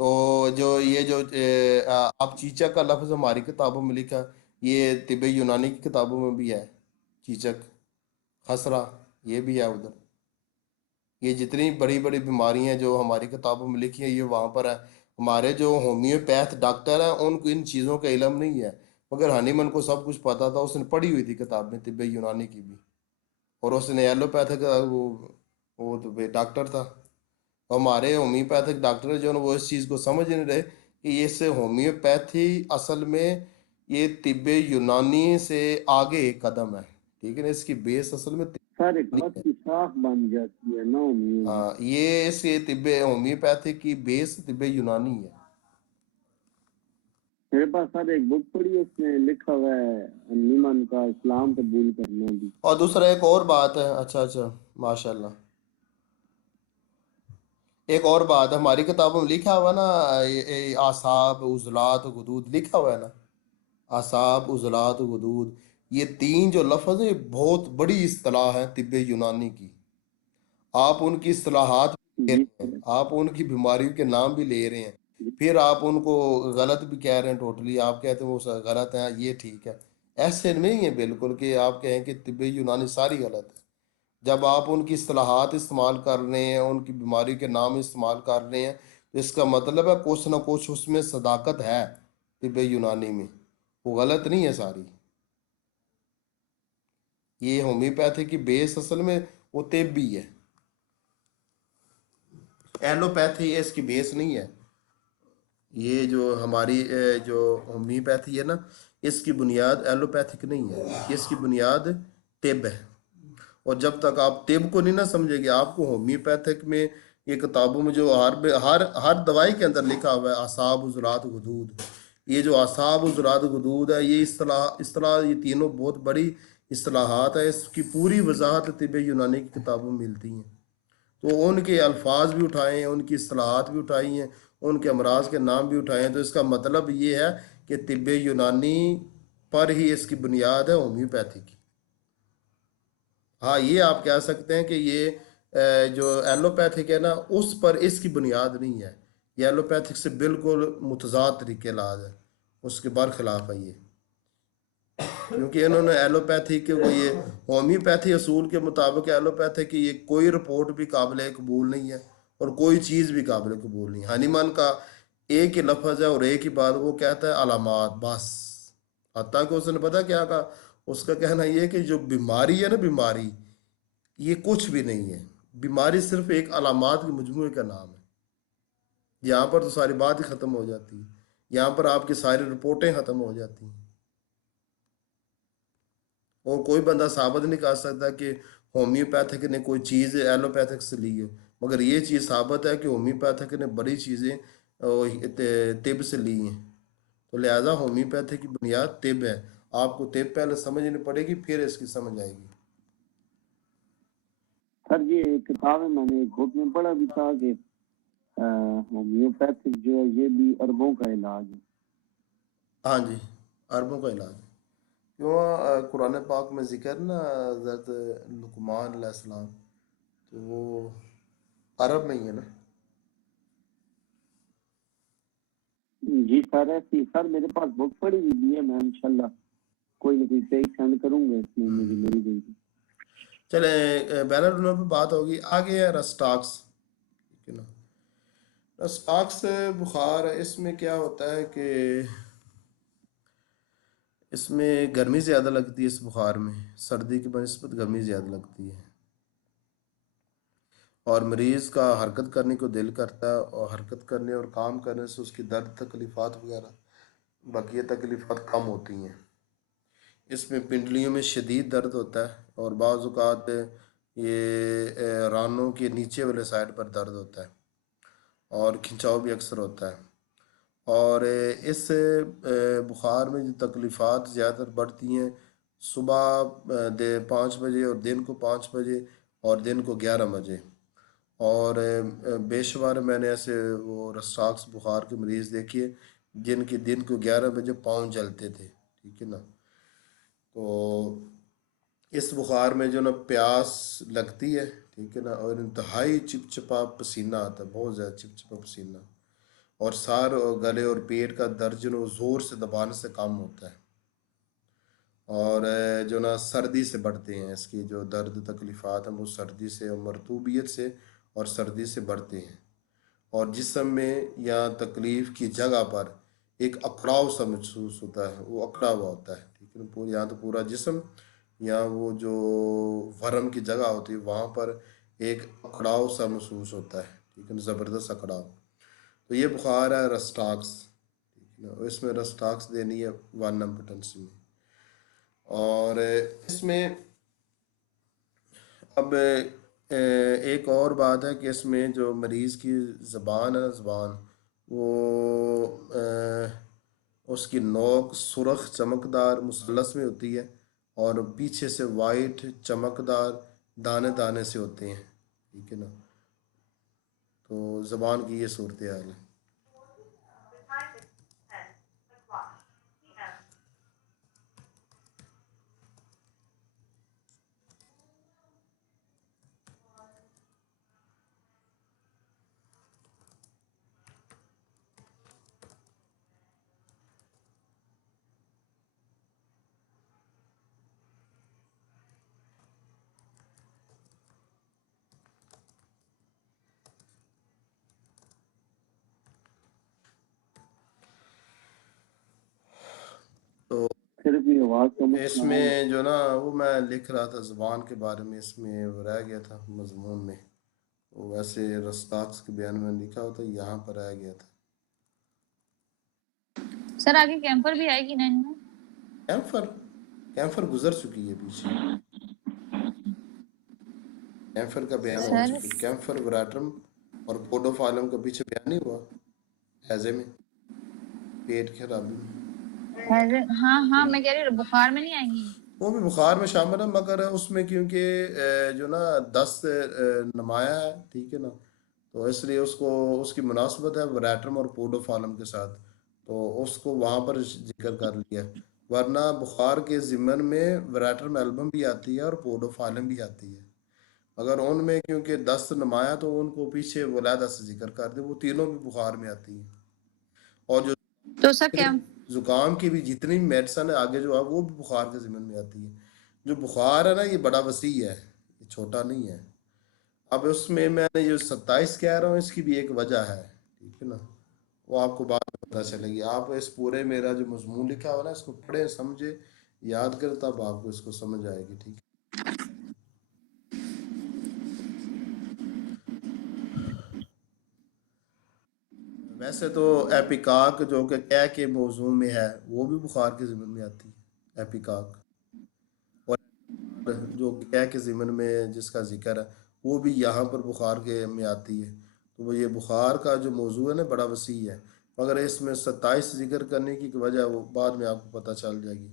تو جو یہ جو آپ چیچک کا لفظ ہماری کتابوں میں لکھا، یہ طب یونانی کی کتابوں میں بھی ہے، چیچک، خسرہ، یہ بھی ہے ادھر. یہ جتنی بڑی بڑی بیماریاں جو ہماری کتابوں میں لکھی ہیں یہ وہاں پر ہے. ہمارے جو ہومیوپیتھ ڈاکٹر ہیں ان کو ان چیزوں کا علم نہیں ہے، مگر ہنیمن کو سب کچھ پتا تھا، اس نے پڑھی ہوئی تھی کتاب میں طب یونانی کی بھی، اور اس نے ایلوپیتھک وہ تو ڈاکٹر تھا. ہمارے ہومیوپیتھک ڈاکٹر جو ہے وہ اس چیز کو سمجھ نہیں رہے کہ یہ سے ہومیوپیتھی اصل میں یہ طب یونانی سے آگے ایک قدم ہے، ٹھیک ہے نا، اس کی بیس اصل میں سر ایک یونانی بات ہے. کی شاخ بن جاتی ہے نا امید. ہاں، یہ اس کے طب ہومیوپیتھک کی بیس طب یونانی ہے. میرے پاس سر ایک بک پڑھی ہے، اس میں لکھا ہوا ہے نیمن کا اسلام قبول کرنا بھی. اور دوسرا ایک اور بات ہے، اچھا ماشاء اللہ، ایک اور بات ہماری کتابوں میں لکھا ہوا نا، اعصاب، عضلات، غدود لکھا ہوا ہے نا، اعصاب، عضلات، غدود، یہ تین جو لفظ ہیں یہ بہت بڑی اصطلاح ہے طب یونانی کی. آپ ان کی اصطلاحات بھی لے جی رہے ہیں، سر. آپ ان کی بیماریوں کے نام بھی لے رہے ہیں، پھر آپ ان کو غلط بھی کہہ رہے ہیں، ٹوٹلی آپ کہتے ہیں وہ غلط ہیں، یہ ٹھیک ہے. ایسے نہیں ہے بالکل کہ آپ کہیں کہ طب یونانی ساری غلط ہے. جب آپ ان کی اصطلاحات استعمال کر رہے ہیں، ان کی بیماری کے نام استعمال کر رہے ہیں، تو اس کا مطلب ہے کچھ نہ کچھ اس میں صداقت ہے طب یونانی میں، وہ غلط نہیں ہے ساری. یہ ہومیوپیتھی کی بیس اصل میں وہ طبی ہے، ایلوپیتھی اس کی بیس نہیں ہے. یہ جو ہماری جو ہومیوپیتھی ہے نا، اس کی بنیاد ایلوپیتھک نہیں ہے، اس کی بنیاد طب ہے. اور جب تک آپ طب کو نہیں نہ سمجھیں گے، آپ کو ہومیوپیتھک میں یہ کتابوں میں جو ہر دوائی کے اندر لکھا ہوا ہے اعصاب، عضلات، غدود، یہ جو اعصاب، عضلات، غدود ہے، یہ اصطلاح یہ تینوں بہت بڑی اصطلاحات ہیں. اس کی پوری وضاحت طب یونانی کی کتابوں میں ملتی ہیں. تو ان کے الفاظ بھی اٹھائے ہیں، ان کی اصطلاحات بھی اٹھائی ہیں، ان کے امراض کے نام بھی اٹھائے ہیں. تو اس کا مطلب یہ ہے کہ طب یونانی پر ہی اس کی بنیاد ہے ہومیوپیتھی کی. ہاں، یہ آپ کہہ سکتے ہیں کہ یہ جو ایلوپیتھک ہے نا اس پر اس کی بنیاد نہیں ہے. یہ ایلوپیتھک سے بالکل متضاد طریقے علاج ہے، اس کے برخلاف ہے یہ. کیونکہ انہوں نے ایلوپیتھی کے وہ یہ ہومیوپیتھی اصول کے مطابق ایلوپیتھی کی یہ کوئی رپورٹ بھی قابل قبول نہیں ہے اور کوئی چیز بھی قابل قبول نہیں. ہنیمان کا ایک ہی لفظ ہے اور ایک ہی بات، وہ کہتا ہے علامات بس. حتیٰ کہ اس نے پتا کیا کہا، اس کا کہنا یہ کہ جو بیماری ہے نا، بیماری یہ کچھ بھی نہیں ہے، بیماری صرف ایک علامات کے مجموعے کا نام ہے. یہاں پر تو ساری بات ہی ختم ہو جاتی ہے، یہاں پر آپ کی ساری رپورٹیں ختم ہو جاتی ہیں. اور کوئی بندہ ثابت نہیں کر سکتا کہ ہومیوپیتھک نے کوئی چیز ایلوپیتھک سے لی ہے، مگر یہ چیز ثابت ہے کہ ہومیوپیتھک نے بڑی چیزیں طب سے لی ہیں. تو لہٰذا ہومیوپیتھک کی بنیاد طب ہے. آپ کو طب پہلے سمجھنی پڑے گی، پھر اس کی سمجھ آئے گی. سر یہ ایک کتاب ہے، میں نے ایک بک میں پڑھا بھی تھا کہ ہومیوپیتھک جو ہے یہ بھی اربوں کا علاج ہے. ہاں جی، عربوں کا علاج ہے. کیوں قرآن پاک میں ذکر نا حضرت لقمان علیہ السلام، تو وہ عرب میں ہی ہے نا. جی سر ایسی سر میرے پاس بک پڑی ہوئی بھی ہے، میں انشاءاللہ کوئی نہ کوئی پیج سینڈ کروں گا، اس میں مجھے مل گئی تھی. چلیں بیلر پہ بات ہوگی. آگے ہے رسٹاکس، ٹھیک ہے نا. رسٹاکس بخار ہے، اس میں کیا ہوتا ہے کہ اس میں گرمی زیادہ لگتی ہے، اس بخار میں سردی کی بنسبت گرمی زیادہ لگتی ہے، اور مریض کا حرکت کرنے کو دل کرتا ہے، اور حرکت کرنے اور کام کرنے سے اس کی درد، تکلیفات وغیرہ بقیہ تکلیفات کم ہوتی ہیں. اس میں پنڈلیوں میں شدید درد ہوتا ہے، اور بعض اوقات یہ رانوں کے نیچے والے سائڈ پر درد ہوتا ہے، اور کھنچاؤ بھی اکثر ہوتا ہے. اور اس بخار میں جو تکلیفات زیادہ تر بڑھتی ہیں صبح 5 بجے اور دن کو 5 بجے اور دن کو 11 بجے. اور بے شمار میں نے ایسے وہ رسٹاکس بخار کے مریض دیکھیے جن کے دن کو 11 بجے پاؤں جلتے تھے، ٹھیک ہے نا. تو اس بخار میں جو نا پیاس لگتی ہے، ٹھیک ہے نا، اور انتہائی چپچپا پسینہ آتا ہے، بہت زیادہ چپچپا پسینہ. اور سار اور گلے اور پیٹ کا درد جو زور سے دبانے سے کام ہوتا ہے، اور جو نا سردی سے بڑھتے ہیں، اس کی جو درد تکلیفات ہیں وہ سردی سے اور مرطوبیت سے اور سردی سے بڑھتے ہیں، اور جسم میں یا تکلیف کی جگہ پر ایک اکڑاؤ سا محسوس ہوتا ہے، وہ اکڑا ہوا ہوتا ہے، ٹھیک ہے نا، یا تو پورا جسم یا وہ جو ورم کی جگہ ہوتی ہے وہاں پر ایک اکڑاؤ سا محسوس ہوتا ہے، ٹھیک ہے نا، زبردست اکڑاؤ۔ تو یہ بخار ہے رسٹاکس، ٹھیک ہے نا، اس میں رسٹاکس دینی ہے 1 امپٹنسی میں۔ اور اس میں اب ایک اور بات ہے کہ اس میں جو مریض کی زبان ہے نا، زبان وہ اس کی نوک سرخ چمکدار مثلث میں ہوتی ہے اور پیچھے سے وائٹ چمکدار دانے دانے سے ہوتے ہیں، ٹھیک ہے نا، تو زبان کی یہ صورتحال ہے۔ تو پھر بھی آواز کم اس میں جو نا وہ میں لکھ رہا تھا زبان کے بارے میں، اس میں وہ رہ گیا تھا مضمون میں، ویسے رسطاکس کے بیان میں لکھا ہوتا یہاں پر رہ گیا تھا۔ سر آگے کیمپر بھی آئے گی 9 میں؟ کیمفر گزر چکی ہے پیچھے، کیمفر کا بیان ہو سر چکی، کیمفر وراٹرم اور پوڈوفالم کا پیچھے بیان نہیں ہوا ہیضے میں، پیٹ کی خرابی میں، ہاں میں کہہ رہی ہوں بخار میں نہیں آئیں گی؟ وہ بھی بخار میں شامل ہے، مگر اس میں کیونکہ جو نا دست نمایاں ہے، ٹھیک ہے نا، تو اس لیے اس کی مناسبت ہے وریٹرم اور پوڈوفالم کے ساتھ، تو اس کو وہاں پر ذکر کر لیا، ورنہ بخار کے ضمن میں وریٹرم البم بھی آتی ہے اور پوڈوفالم بھی آتی ہے، مگر ان میں کیونکہ دست نمایاں تو ان کو پیچھے ولادہ سے ذکر کر دے، وہ تینوں بھی بخار میں آتی ہیں، اور جو تو سر زکام کی بھی جتنی میڈیسن ہے آگے جو ہے وہ بھی بخار کے ضمن میں آتی ہے۔ جو بخار ہے نا یہ بڑا وسیع ہے، یہ چھوٹا نہیں ہے۔ اب اس میں نے جو 27 کہہ رہا ہوں اس کی بھی ایک وجہ ہے، ٹھیک ہے نا، وہ آپ کو بعد میں پتہ چلے گی۔ آپ اس پورے میرا جو مضمون لکھا ہوا نا اس کو پڑھیں، سمجھے، یاد کریں، تب آپ کو اس کو سمجھ آئے گی، ٹھیک ہے۔ ویسے تو ایپیکاک جو کہ کہہ کے موضوع میں ہے وہ بھی بخار کے ضمن میں آتی ہے، ایپیکاک، اور جو کہہ کے ضمن میں جس کا ذکر ہے وہ بھی یہاں پر بخار کے میں آتی ہے، تو وہ یہ بخار کا جو موضوع ہے نا بڑا وسیع ہے، مگر اس میں 27 ذکر کرنے کی وجہ وہ بعد میں آپ کو پتہ چل جائے گی،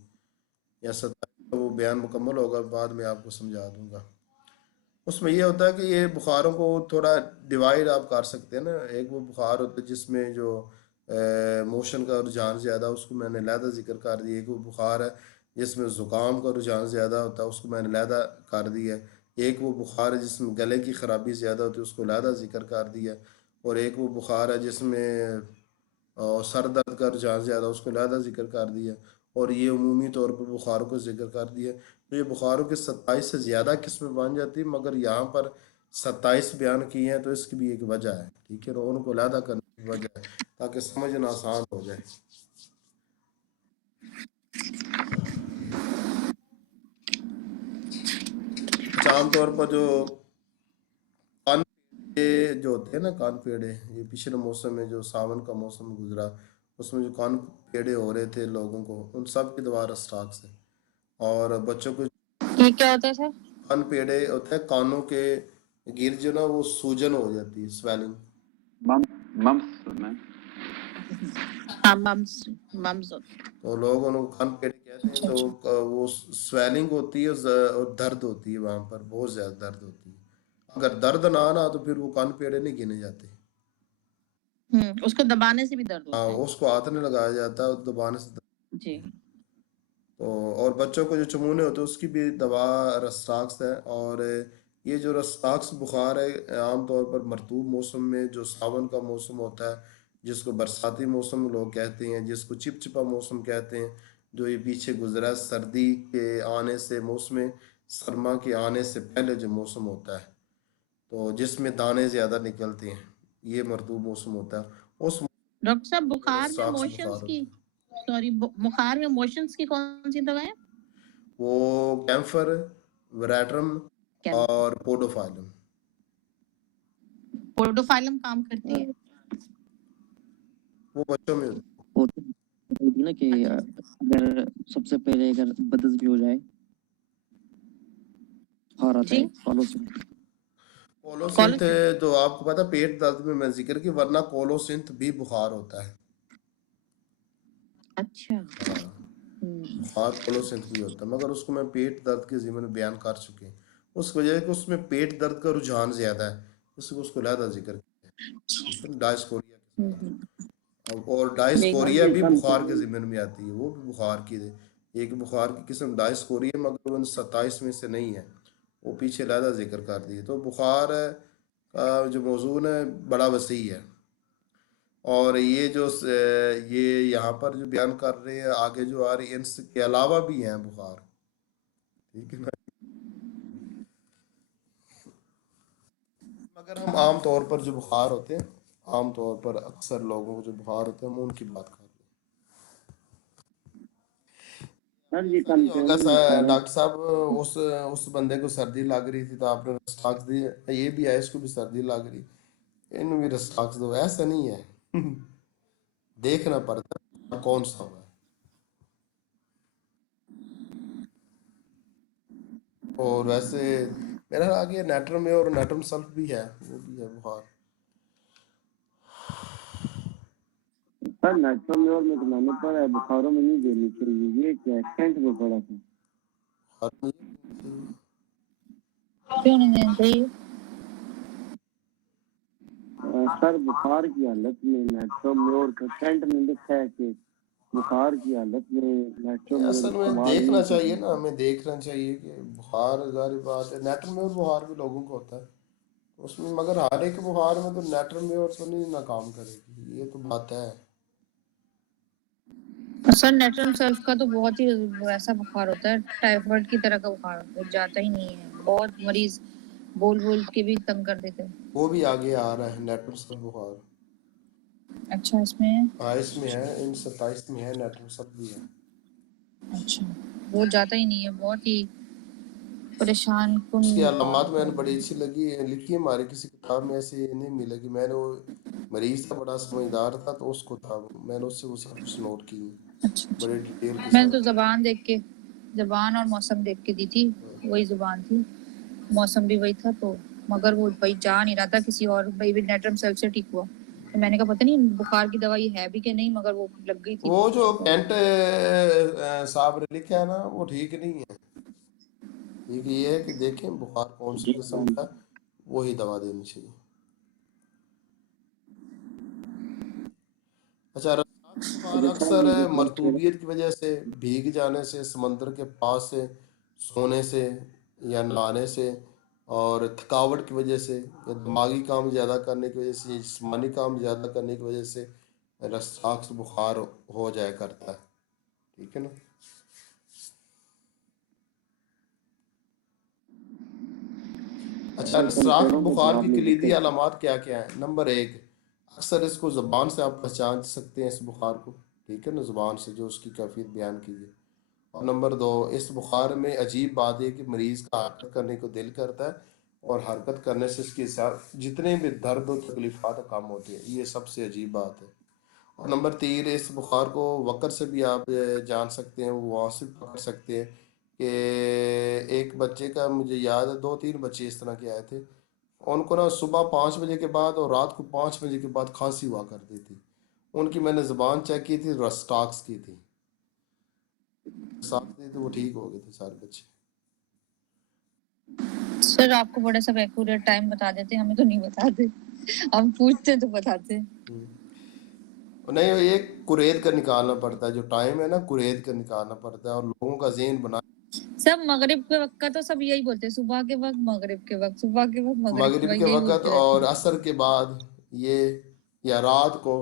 یا 27 کا وہ بیان مکمل ہوگا بعد میں آپ کو سمجھا دوں گا۔ اس میں یہ ہوتا ہے کہ یہ بخاروں کو تھوڑا ڈیوائڈ آپ کر سکتے ہیں نا، ایک وہ بخار ہوتا ہے جس میں جو موشن کا رجحان زیادہ، اس کو میں نے علیحدہ ذکر کر دیا، ایک وہ بخار ہے جس میں زکام کا رجحان زیادہ ہوتا ہے، اس کو میں نے علیحدہ کر دیا، ایک وہ بخار ہے جس میں گلے کی خرابی زیادہ ہوتی ہے، اس کو علیحدہ ذکر کر دیا، اور ایک وہ بخار ہے جس میں سر درد کا رجحان زیادہ، اس کو علیحدہ ذکر کر دیا، اور یہ عمومی طور پر بخاروں کو ذکر کر دیا۔ تو یہ بخاروں کے 27 سے زیادہ قسمیں بن جاتی ہیں، مگر یہاں پر 27 بیان کی ہیں، تو اس کی بھی ایک وجہ ہے، ٹھیک ہے، اور ان کو علیحدہ کرنے کی وجہ ہے تاکہ سمجھنا آسان ہو جائے۔ اچھا، عام طور پر جو کان پیڑے جو ہوتے ہیں نا، کان پیڑے، یہ پچھلے موسم میں جو ساون کا موسم گزرا اس میں جو کان پیڑے ہو رہے تھے لوگوں کو، ان سب کی دوا رسٹاکس ہے، اور بچوں کو یہ کیا ہوتا ہے سر؟ کان پیڑے ہوتے ہیں، کانوں کے گر جو نا وہ سوجن ہو جاتی ہے، سویلنگ، ممس میں ہاں ممز تو لوگ ان کو کان پیڑے کہتے ہیں، تو وہ سویلنگ ہوتی ہے اور درد ہوتی ہے، وہاں پر بہت زیادہ درد ہوتی ہے، اگر درد نہ آنا تو پھر وہ کان پیڑے نہیں گنے جاتے، اس کو دبانے سے بھی درد ہوتا ہے اس کو ہاتھ نہیں لگایا جاتا ہے، دبانے سے جی۔ تو، اور بچوں کو جو چمونے ہوتے ہیں اس کی بھی دوا رسٹاکس ہے، اور یہ جو رسٹاکس بخار ہے عام طور پر مرطوب موسم میں جو ساون کا موسم ہوتا ہے جس کو برساتی موسم لوگ کہتے ہیں، جس کو چپچپا موسم کہتے ہیں، جو یہ پیچھے گزرا سردی کے آنے سے، موسم سرما کے آنے سے پہلے جو موسم ہوتا ہے، تو جس میں دانے زیادہ نکلتے ہیں، یہ مرطوب موسم ہوتا ہے۔ اس ڈاکٹر صاحب بخار میں رساخ سے بخار موشنز ہوتا کی ہے، بخار میں موشنز کی کون سی دوا ہے؟ وہ کیمفر، وریٹرم اور پوڈوفائلم۔ پوڈوفائلم کام کرتی ہے؟ وہ بچوں میں ہوتا ہوتی نا کہ اگر سب سے پہلے اگر بدس بھی ہو جائے بخار آتا جی ہے کولوسنتھ، تو آپ کو پتا پیٹ درد میں ذکر کی، ورنہ کولوسنتھ بھی بخار ہوتا ہے۔ اچھا ہاں، بخار کولوسنتھ بھی ہوتا ہے، مگر اس کو میں پیٹ درد کے ضمن میں بیان کر چکے ہیں، اس وجہ کہ اس میں پیٹ درد کا رجحان زیادہ ہے، اس کو علیحدہ ذکر کیا ہے ڈائسکوریا کے ساتھ۔ اور ڈائسکوریا بھی بخار کے ضمن میں آتی ہے، وہ بھی بخار کی ایک بخار کی قسم ڈائسکوریا، مگر وہ 27 میں سے نہیں ہے، وہ پیچھے علیحدہ ذکر کر دی۔ تو بخار کا جو موضوع ہے بڑا وسیع ہے، اور یہ جو یہ یہاں پر جو بیان کر رہے ہیں آگے جو آ رہی ہے، ان کے علاوہ بھی ہیں بخار، ٹھیک ہے نا۔ مگر ہم عام طور پر جو بخار ہوتے ہیں، عام طور پر اکثر لوگوں کو جو بخار ہوتے ہیں، ہم ان کی بات کر رہے ہیں۔ سر یہ نہیں ہوگا کنٹینر ڈاکٹر صاحب، اس بندے کو سردی لگ رہی تھی تو آپ نے رسٹاکس دی، یہ بھی ہے اس کو بھی سردی لگ رہی، انہوں بھی رسٹاکس دو، ایسا نہیں ہے، دیکھنا پڑتا ہے کون سا ہوا ہے۔ اور ویسے میرا آگے نیٹرم میں اور نیٹرم سلف بھی ہے، وہ بھی ہے بخار۔ سر نیچرل میں اور میں تو میں نے پڑھا ہے بخاروں میں نہیں دینی چاہیے، یہ کیا ہے کینٹ میں پڑا تھا۔ بخار نہیں چاہیے۔ کیوں نہیں دینا چاہیے؟ سر بخار کی حالت میں نیچرل میں اور کینٹ میں لکھا ہے کہ بخار کی حالت میں نیچرل میں اصل میں استعمال دیکھنا نہیں چاہیے کرنا۔ نا، ہمیں دیکھنا چاہیے کہ بخار ظاہر بات ہے، نیٹرم میں اور بخار بھی لوگوں کو ہوتا ہے اس میں، مگر ہر ایک بخار میں تو نیٹرم میں اور تو نہیں ناکام کرے گی، یہ تو بات ہے۔ سر نیٹرل سیلف کا تو بہت ہی ایسا بخار ہوتا ہے، ٹائیفائڈ کی طرح کا بخار ہوتا ہے، جاتا ہی نہیں ہے، بہت مریض بول بول کے بھی تنگ کر دیتے ہیں۔ وہ بھی آگے آ رہا ہے نیٹرم سب بخار، اچھا اس میں ہاں اس میں ہے، ان 27 میں ہے، نیٹرم سب بھی ہے۔ اچھا وہ جاتا ہی نہیں ہے، بہت ہی پریشان کن اس کی بخار علامات ہوتا میں نے ہے۔ بڑی اچھی لکھی ہے ہماری کسی کتاب میں، ایسے نہیں ملے گی، میں نے وہ مریض تھا بڑا سمجھدار تھا تو اس کو تھا، میں نے اس سے وہ سب کچھ نوٹ کی اچھا اچھا، بڑے ڈیٹیل کے میں نے ساتھ۔ تو زبان دیکھ کے، زبان اور موسم دیکھ کے دی تھی، وہی زبان تھی، موسم بھی وہی تھا، تو مگر وہ بھائی جا نہیں رہا تھا کسی اور، بھائی بھی نیٹرم سیل سے ٹھیک ہوا، تو میں نے کہا پتہ نہیں بخار کی دوائی ہے بھی کہ نہیں، مگر وہ لگ گئی تھی وہ جو بہت زیادہ۔ کینٹ صاحب نے لکھا ہے نا وہ ٹھیک نہیں ہے، ٹھیک یہ ہے کہ دیکھیں بخار کون سی قسم کا ہے، وہی دوا دینی چاہیے۔ اچھا، رساخ بخار اکثر مرطوبیت کی وجہ سے، بھیگ جانے سے، سمندر کے پاس سے، سونے سے یا نہانے سے، اور تھکاوٹ کی وجہ سے، یا دماغی کام زیادہ کرنے کی وجہ سے، یا جسمانی کام زیادہ کرنے کی وجہ سے رساخ بخار ہو جایا کرتا ہے، ٹھیک ہے نا۔ اچھا، رساخ کنٹینروں میں تو بخار آپ کی نے کلیدی ذکر علامات کیا کیا ہیں؟ نمبر 1، اکثر اس کو زبان سے آپ پہچان سکتے ہیں اس بخار کو، ٹھیک ہے نا، زبان سے جو اس کی کیفیت بیان کی ہے۔ اور نمبر 2، اس بخار میں عجیب بات ہے کہ مریض کا حرکت کرنے کو دل کرتا ہے، اور حرکت کرنے سے اس کے ساتھ جتنے بھی درد و تکلیفات کم ہوتے ہیں، یہ سب سے عجیب بات ہے۔ اور نمبر 3، اس بخار کو وقت سے بھی آپ جان سکتے ہیں، وہ وہاں سے پکڑ سکتے ہیں کہ ایک بچے کا مجھے یاد ہے 2-3 بچے اس طرح کے آئے تھے، ان کو نا صبح 5 بجے کے بعد اور رات کو 5 بجے کے بعد کھانسی ہوا کرتی تھی، ان کی میں نے زبان چیک کی تھی، رسٹاکس کی تھی، ساتھ تھے تو وہ ٹھیک ہو گئے تھے سارے بچے۔ سر آپ کو بڑا سب ایکوریٹ ٹائم بتا دیتے ہیں، ہمیں تو نہیں بتاتے، ہم پوچھتے تو بتاتے ہیں۔ نہیں، یہ قرید کا نکالنا پڑتا ہے، جو ٹائم ہے نا قرید کا نکالنا پڑتا ہے، اور لوگوں کا ذہن بنا، سب مغرب کے وقت کا تو سب یہی بولتے ہیں، صبح کے وقت، مغرب کے وقت، صبح کے وقت، مغرب کے مغرب وقت، کے یہی وقت بولتے رہتے اور ہیں۔ عصر کے بعد، یہ یا رات کو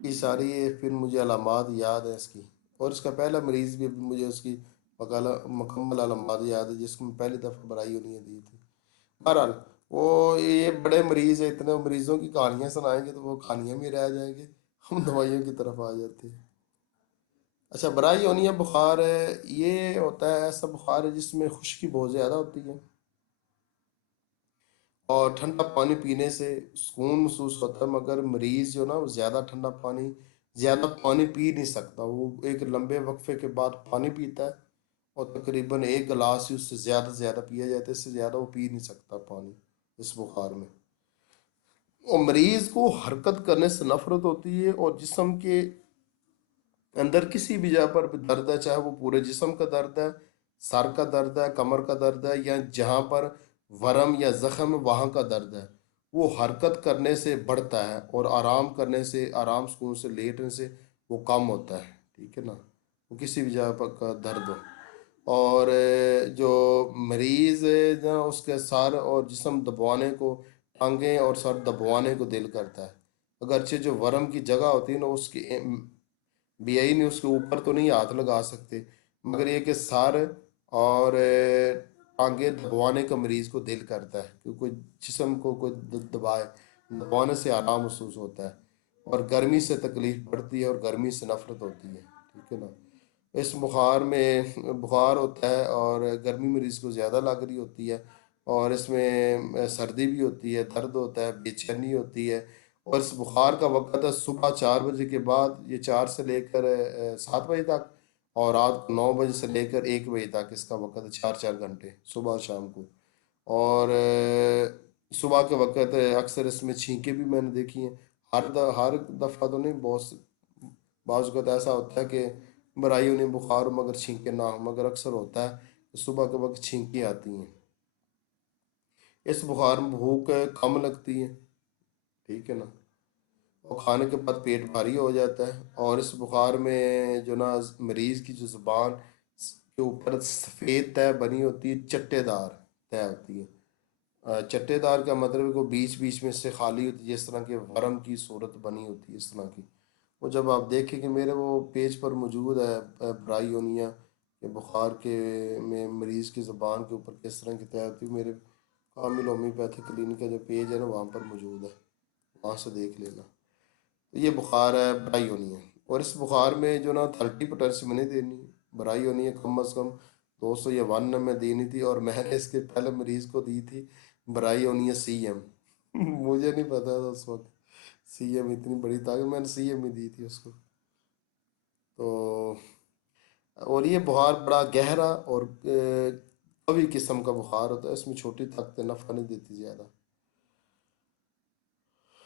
یہ ساری پھر مجھے علامات یاد ہیں اس کی، اور اس کا پہلا مریض بھی ابھی مجھے اس کی مکمل علامات یاد ہے جس کو میں پہلی دفعہ برائی انہیں دی تھی۔ بہرحال وہ یہ بڑے مریض ہیں، اتنے مریضوں کی کہانیاں سنائیں گے تو وہ کہانیاں میں رہ جائیں گے، ہم دوائیوں کی طرف آ جاتے ہیں۔ اچھا، برائی یونیا بخار ہے، یہ ہوتا ہے ایسا بخار ہے جس میں خشکی بہت زیادہ ہوتی ہے، اور ٹھنڈا پانی پینے سے سکون محسوس ہوتا ہے، مگر مریض جو نا وہ زیادہ پانی پی نہیں سکتا، وہ ایک لمبے وقفے کے بعد پانی پیتا ہے اور تقریباً ایک گلاس ہی اس سے زیادہ پیا جاتا ہے، اس سے زیادہ وہ پی نہیں سکتا پانی اس بخار میں۔ اور مریض کو حرکت کرنے سے نفرت ہوتی ہے، اور جسم کے اندر کسی بھی جگہ پر بھی درد ہے، چاہے وہ پورے جسم کا درد ہے، سر کا درد ہے، کمر کا درد ہے، یا جہاں پر ورم یا زخم ہے وہاں کا درد ہے، وہ حرکت کرنے سے بڑھتا ہے، اور آرام کرنے سے، آرام سکون سے لیٹنے سے وہ کم ہوتا ہے، ٹھیک ہے نا، وہ کسی بھی جگہ پر کا درد ہو۔ اور جو مریض ہے نا اس کے سر اور جسم دبوانے کو، ٹانگیں اور سر دبوانے کو دل کرتا ہے، اگرچہ جو ورم کی جگہ ہوتی ہے نا اس کی بی آئی نہیں، اس کے اوپر تو نہیں ہاتھ لگا سکتے، مگر یہ کہ سر اور ٹانگیں دبوانے کا مریض کو دل کرتا ہے، کہ کوئی جسم کو کوئی دبانے سے آرام محسوس ہوتا ہے، اور گرمی سے تکلیف بڑھتی ہے اور گرمی سے نفرت ہوتی ہے، ٹھیک ہے نا۔ اس بخار میں بخار ہوتا ہے اور گرمی مریض کو زیادہ لگ رہی ہوتی ہے، اور اس میں سردی بھی ہوتی ہے، درد ہوتا ہے، بے چینی ہوتی ہے، اور اس بخار کا وقت ہے صبح 4 بجے کے بعد، یہ 4 سے لے کر 7 بجے تک، اور رات کو 9 بجے سے لے کر 1 بجے تک اس کا وقت ہے، 4 4 گھنٹے صبح اور شام کو۔ اور صبح کے وقت اکثر اس میں چھینکیں بھی میں نے دیکھی ہیں، ہر دفعہ تو نہیں، بعض اوقات ایسا ہوتا ہے کہ برائی انہیں بخار ہو مگر چھینکیں نہ ہو، مگر اکثر ہوتا ہے کہ صبح کے وقت چھینکیں آتی ہیں۔ اس بخار میں بھوک کم لگتی ہے، ٹھیک ہے نا، اور کھانے کے بعد پیٹ بھاری ہو جاتا ہے، اور اس بخار میں جو نا مریض کی جو زبان کے اوپر سفید تہ بنی ہوتی ہے، چٹے دار تہ ہوتی ہے، چٹے دار کا مطلب ہے کہ وہ بیچ بیچ میں سے خالی ہوتی ہے، جس طرح کے ورم کی صورت بنی ہوتی ہے اس طرح کی۔ وہ جب آپ دیکھیں کہ میرے وہ پیج پر موجود ہے برائیونیا کہ بخار کے میں مریض کی زبان کے اوپر کس طرح کی تہ ہوتی ہے، میرے کامل ہومیوپیتھی کلینک کا جو پیج ہے نا وہاں پر موجود ہے، وہاں سے دیکھ لینا۔ تو یہ بخار ہے برائیونیا، اور اس بخار میں جو نا 30 پوٹینشیم نہیں دینی، برائیونیا کم از کم 200 یا 1 میں دینی تھی، اور میں نے اس کے پہلے مریض کو دی تھی برائیونیا سی ایم مجھے نہیں پتا تھا اس وقت سی ایم اتنی بڑی طاقت، میں نے سی ایم ہی دی تھی اس کو۔ تو اور یہ بخار بڑا گہرا اور قوی قسم کا بخار ہوتا ہے، اس میں چھوٹی طاقتیں نفع نہیں دیتی زیادہ،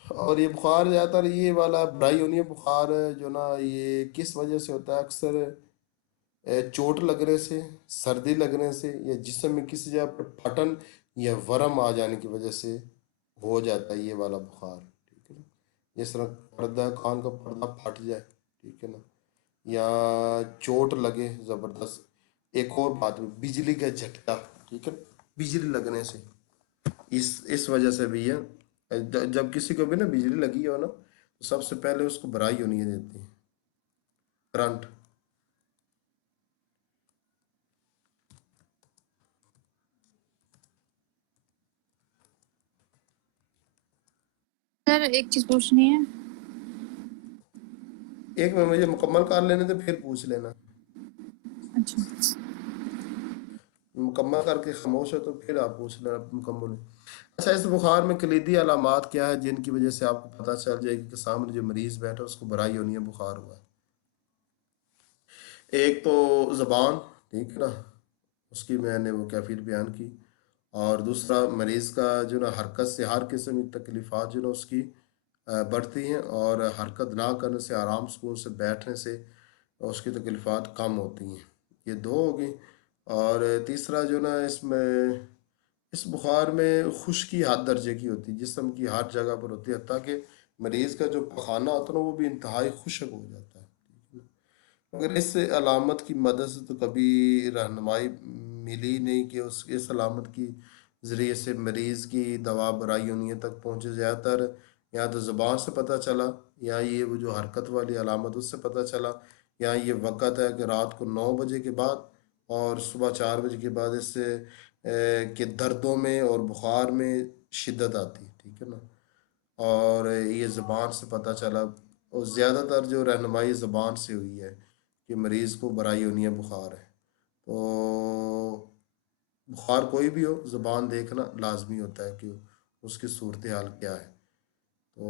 اور یہ بخار زیادہ تر یہ والا برائیونیا بخار جو نا یہ کس وجہ سے ہوتا ہے، اکثر چوٹ لگنے سے، سردی لگنے سے، یا جسم میں کسی جگہ پر پھٹن یا ورم آ جانے کی وجہ سے ہو جاتا ہے یہ والا بخار، ٹھیک ہے نا، جس طرح پردہ کان کا پردہ پھٹ جائے، ٹھیک ہے نا، یا چوٹ لگے زبردست۔ ایک اور بات بجلی کا جھٹکا، ٹھیک ہے، بجلی لگنے سے اس وجہ سے بھی ہے، جب کسی کو بھی نا بجلی لگی ہو نا تو سب سے پہلے اس کو برائی ہونی دیتی ہے، کرنٹ۔ سر ایک چیز پوچھنی ہے۔ ایک میں مجھے مکمل کر لینے تو پھر پوچھ لینا، اچھا، مکمل کر کے خاموش ہو تو پھر آپ پوچھ لینا مکمل ہے۔ اچھا، اس بخار میں کلیدی علامات کیا ہے جن کی وجہ سے آپ کو پتہ چل جائے گی کہ سامنے جو مریض بیٹھا اس کو برائی ہونی ہے، بخار ہوا ہے؟ ایک تو زبان، ٹھیک ہے نا، اس کی میں نے وہ کیفیت بیان کی، اور دوسرا مریض کا جو نا حرکت سے ہر قسم کی تکلیفات جو نا اس کی بڑھتی ہیں، اور حرکت نہ کرنے سے، آرام سکون سے بیٹھنے سے اس کی تکلیفات کم ہوتی ہیں، یہ دو ہوگی۔ اور تیسرا جو نا اس بخار میں خشکی حد درجے کی ہوتی ہے، جسم کی ہر جگہ پر ہوتی ہے، حتیٰ کہ مریض کا جو پخانہ ہوتا ہے نا وہ بھی انتہائی خشک ہو جاتا ہے، مگر اس علامت کی مدد سے تو کبھی رہنمائی ملی نہیں کہ اس علامت کی ذریعے سے مریض کی دوا برائیونیا تک پہنچے۔ زیادہ تر یا تو زبان سے پتہ چلا، یا یہ وہ جو حرکت والی علامت اس سے پتہ چلا، یا یہ وقت ہے کہ رات کو 9 بجے کے بعد اور صبح 4 بجے کے بعد اس سے کہ دردوں میں اور بخار میں شدت آتی ہے، ٹھیک ہے نا، اور یہ زبان سے پتہ چلا، اور زیادہ تر جو رہنمائی زبان سے ہوئی ہے کہ مریض کو برائیونیا بخار ہے، تو بخار کوئی بھی ہو زبان دیکھنا لازمی ہوتا ہے کہ اس کی صورتحال کیا ہے۔ تو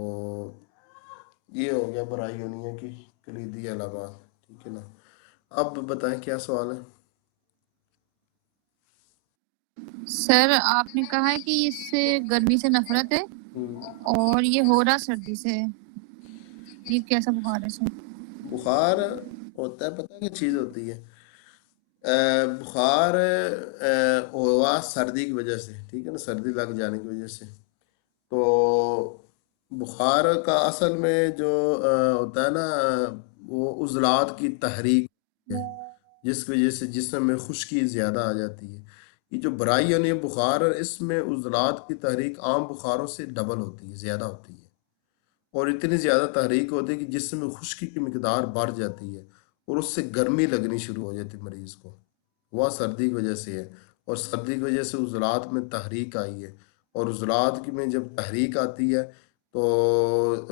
یہ ہو گیا برائیونیا کی کلیدی علامات، ٹھیک ہے نا۔ اب بتائیں کیا سوال ہے؟ سر آپ نے کہا ہے کہ اس سے گرمی سے نفرت ہے اور یہ ہو رہا سردی سے ہے، یہ کیسا بخار ہے سر؟ بخار ہوتا ہے، پتہ کیا چیز ہوتی ہے، بخار ہوا سردی کی وجہ سے، ٹھیک ہے نا، سردی لگ جانے کی وجہ سے، تو بخار کا اصل میں جو ہوتا ہے نا، وہ عضلات کی تحریک ہے، جس کی وجہ سے جسم میں خشکی زیادہ آ جاتی ہے۔ یہ جو برائی یعنی بخار ہے، اس میں عضلات کی تحریک عام بخاروں سے ڈبل ہوتی ہے، زیادہ ہوتی ہے، اور اتنی زیادہ تحریک ہوتی ہے کہ جسم میں خشکی کی مقدار بڑھ جاتی ہے اور اس سے گرمی لگنی شروع ہو جاتی ہے مریض کو، وہ سردی کی وجہ سے ہے، اور سردی کی وجہ سے عضلات میں تحریک آئی ہے، اور عضلات کی میں جب تحریک آتی ہے تو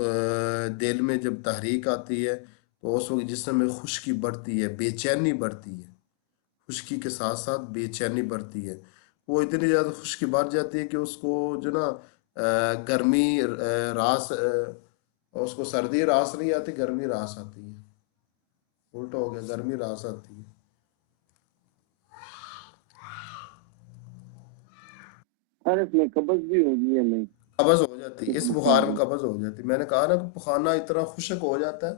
دل میں جب تحریک آتی ہے تو اس وقت جسم میں خشکی بڑھتی ہے، بے چینی بڑھتی ہے، خشکی کے ساتھ ساتھ بے چینی بڑھتی ہے، وہ اتنی زیادہ خشکی بڑھ جاتی ہے کہ اس کو جو نا گرمی راس اس کو سردی راس نہیں آتی، گرمی راس آتی ہے، الٹا ہو گیا، گرمی راس آتی ہے۔ سر اس میں قبض بھی ہوگی یا نہیں؟ قبض ہو جاتی ہے، اس بخار میں قبض ہو جاتی ہے، میں نے کہا نا کہ پخانہ اتنا خشک ہو جاتا ہے،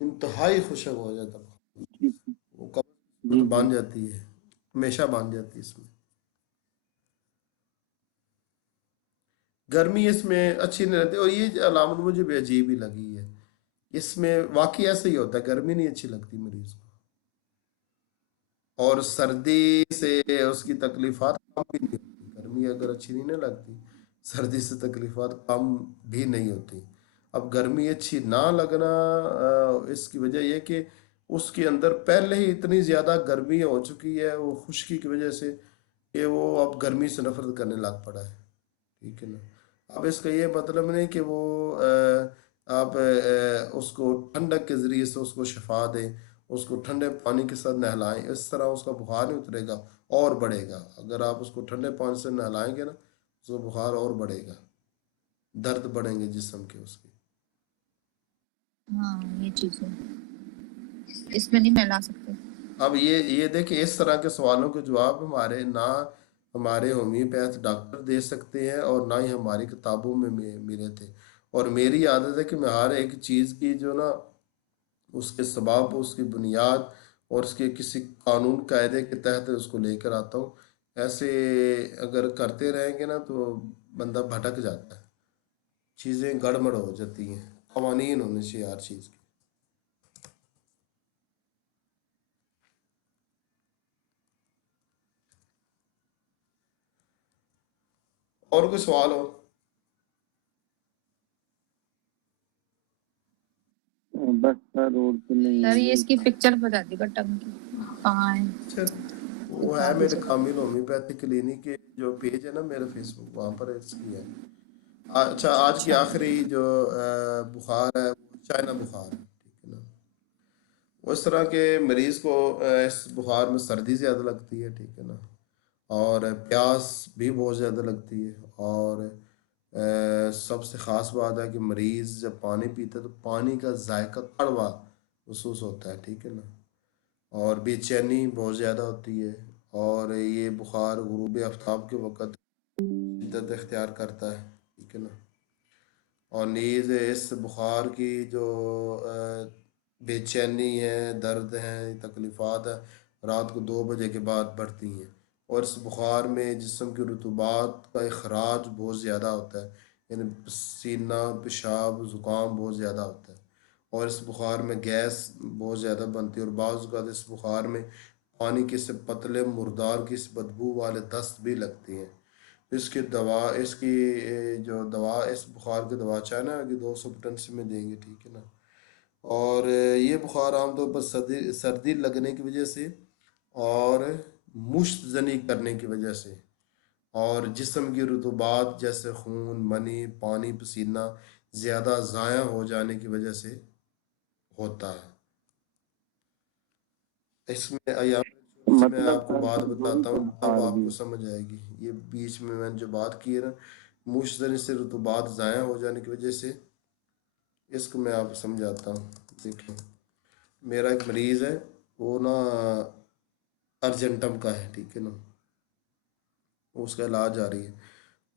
انتہائی خشک ہو جاتا ہے، جی وہ قبض جی جی۔ باندھ جاتی ہے، ہمیشہ باندھ جاتی ہے اس میں۔ گرمی اس میں اچھی نہیں رہتی، اور یہ علامت مجھے بھی عجیب ہی لگی ہے، اس میں واقعی ایسا ہی ہوتا ہے، گرمی نہیں اچھی لگتی مریض کو، اور سردی سے اس کی تکلیفات کم بھی نہیں ہوتی، گرمی اگر اچھی نہیں نہ لگتی، سردی سے تکلیفات کم بھی نہیں ہوتی۔ اب گرمی اچھی نہ لگنا اس کی وجہ یہ کہ اس کے اندر پہلے ہی اتنی زیادہ گرمی ہو چکی ہے وہ خشکی کی وجہ سے کہ وہ اب گرمی سے نفرت کرنے لگ پڑا ہے، ٹھیک ہے نا۔ اب اس کا یہ مطلب نہیں کہ وہ آپ اس کو ٹھنڈک کے ذریعے سے اس کو شفا دیں، اس کو ٹھنڈے پانی کے ساتھ نہلائیں، اس طرح اس کا بخار نہیں اترے گا، اور بڑھے گا۔ اگر آپ اس کو ٹھنڈے پانی سے نہلائیں گے نا، اس کا بخار اور بڑھے گا، درد بڑھیں گے جسم کے اس کے۔ ہاں یہ چیز ہے، اس میں نہیں ملا سکتے۔ اب یہ دیکھیں، اس طرح کے سوالوں کے جواب ہمارے نہ ہمارے ہومیوپیتھ ڈاکٹر دے سکتے ہیں اور نہ ہی ہماری کتابوں میں ملے تھے، اور میری عادت ہے کہ میں ہر ایک چیز کی جو نا اس کے سبب، اس کی بنیاد اور اس کے کسی قانون قاعدے کے تحت اس کو لے کر آتا ہوں۔ ایسے اگر کرتے رہیں گے نا تو بندہ بھٹک جاتا ہے، چیزیں گڑبڑ ہو جاتی ہیں، قوانین ہونے چاہیے ہر چیز کے۔ اور کوئی سوال ہو؟ بس سر اور تو نہیں سر ہے یہ یہ۔ اس کی پکچر بتا دی ٹنگ کی کہاں ہے، اچھا، وہ دکھا ہے میرے دیجیے۔ کامل ہومیوپیتھی کلینک کے جو پیج ہے نا میرا فیس بک، وہاں پر اس کی ہے۔ اچھا، آج کی اچھا آخری جو بخار ہے وہ چائنا بخار ہے، ٹھیک ہے نا۔ وہ اس طرح کے مریض کو اس بخار میں سردی زیادہ لگتی ہے، ٹھیک ہے نا، اور پیاس بھی بہت زیادہ لگتی ہے، اور سب سے خاص بات ہے کہ مریض جب پانی پیتا ہے تو پانی کا ذائقہ کڑوا محسوس ہوتا ہے، ٹھیک ہے نا، اور بے چینی بہت زیادہ ہوتی ہے، اور یہ بخار غروب آفتاب کے وقت شدت اختیار کرتا ہے، ٹھیک ہے نا، اور نیز اس بخار کی جو بے چینی ہے، درد ہیں، تکلیفات ہیں، رات کو 2 بجے کے بعد بڑھتی ہیں، اور اس بخار میں جسم کی رطوبات کا اخراج بہت زیادہ ہوتا ہے، یعنی پسینہ، پیشاب، زکام بہت زیادہ ہوتا ہے، اور اس بخار میں گیس بہت زیادہ بنتی ہے، اور بعض اوقات اس بخار میں پانی کے سے پتلے مردار کی بدبو والے دست بھی لگتی ہیں۔ اس کی دوا، اس کی جو دوا، اس بخار کی دوا چاہے نا کہ 200 پوٹنسی میں دیں گے، ٹھیک ہے نا. اور یہ بخار عام طور پر سردی لگنے کی وجہ سے اور مشت زنی کرنے کی وجہ سے اور جسم کی رطوبات جیسے خون، منی، پانی، پسینہ زیادہ ضائع ہو جانے کی وجہ سے ہوتا ہے. اس میں ایام سے میں مطلب آپ کو سر بات کمزوری بتاتا کا ہوں اب بخار آپ بھی. کو سمجھ آئے گی. یہ بیچ میں نے جو بات کی ہے نا، مشتری سے رطوبات ضائع ہو جانے کی وجہ سے، اس کو میں آپ کو سمجھاتا ہوں. دیکھیں، میرا ایک مریض ہے، وہ نا ارجنٹم کا ہے، ٹھیک ہے نا، اس کا علاج جاری ہے.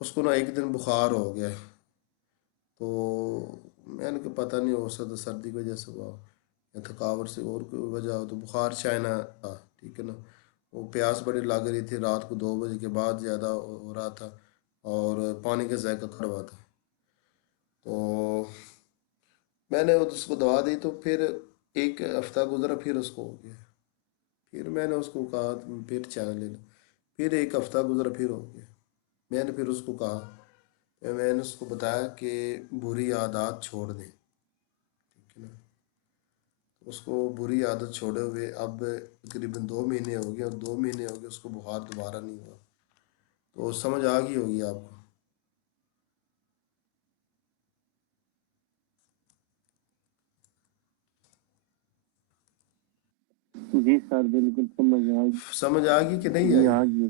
اس کو نا ایک دن بخار ہو گیا، تو میں نے کہا پتہ نہیں، ہو سکتا سردی کی وجہ سے ہوا یا تھکاوٹ سے اور کوئی وجہ ہو. تو بخار چائنا تھا، ٹھیک ہے نا. وہ پیاس بڑی لگ رہی تھی، رات کو 2 بجے کے بعد زیادہ ہو رہا تھا اور پانی کا ذائقہ کڑوا تھا. تو میں نے اس کو دوا دی، تو پھر ایک ہفتہ گزرا، پھر اس کو ہو گیا. پھر میں نے اس کو کہا تم پھر چائنا لے لو. پھر ایک ہفتہ گزرا، پھر ہو گیا. میں نے پھر اس کو کہا، میں نے اس کو بتایا کہ بری عادات چھوڑ دیں، ٹھیک ہے نا. اس کو بری عادت چھوڑے ہوئے اب تقریباً 2 مہینے ہو گئے، اور 2 مہینے ہو گئے اس کو بخار دوبارہ نہیں ہوا. تو سمجھ آ گئی ہوگی آپ کو. جی سر بالکل سمجھ آ گئی. سمجھ آ گئی کہ نہیں جی آئی؟ آ گئی.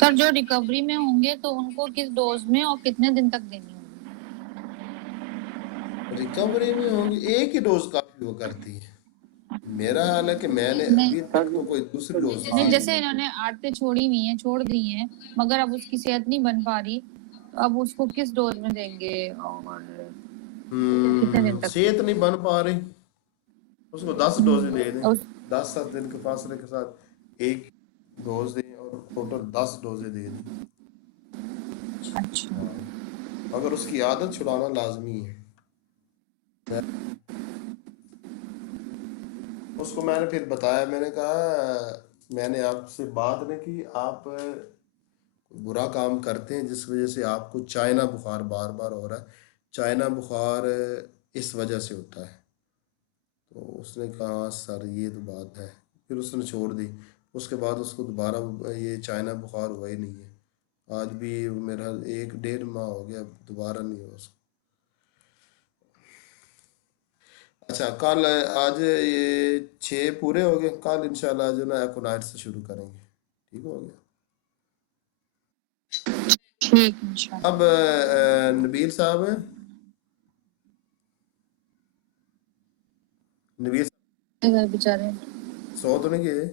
سر جو ریکوری میں ہوں گے تو ان کو کس ڈوز میں اور کتنے دن تک دینی ہوگی؟ ریکوری میں ہوں گی، ایک ہی ڈوز کافی وہ کرتی ہے. میرا حال ہے کہ میں نے نہیں ابھی سر تک تو کوئی دوسری ڈوز بخار نہیں، دی جیسے نہیں. انہوں نے عادتیں چھوڑی ہوئی ہیں، چھوڑ دی ہیں، مگر اب اس کی صحت نہیں بن پا رہی، تو اب اس کو کس ڈوز میں دیں گے اور کتنے دن تک؟ صحت نہیں بن پا رہی، اس کو 10 ڈوزیں دے دیں. اور 10 7 دن کے فاصلے کے ساتھ ایک ڈوز دیں اور ٹوٹل 10 ڈوزیں دے دیں. اچھا، ہاں، مگر اس کی عادت چھڑانا لازمی ہے. اس کو میں نے پھر بتایا، میں نے کہا میں نے آپ سے بات نہیں کی، آپ برا کام کرتے ہیں جس وجہ سے آپ کو چائنا بخار بار بار ہو رہا ہے. چائنا بخار اس وجہ سے ہوتا ہے. تو اس نے کہا ہاں سر یہ تو بات ہے. پھر اس نے چھوڑ دی. اس کے بعد اس کو دوبارہ یہ چائنا بخار ہوا ہی نہیں ہے. آج بھی میرا 1 1.5 ماہ ہو گیا، دوبارہ نہیں ہوا اس کو. اچھا، کل آج یہ 6 پورے ہو گئے، کل انشاءاللہ جو نا ایکونائٹ سے شروع کریں گے. ٹھیک ہو گیا. ٹھیک انشاءاللہ. اب نبیل صاحب ہیں، نبیل ادھر بیچارے سو تو نہیں گئے؟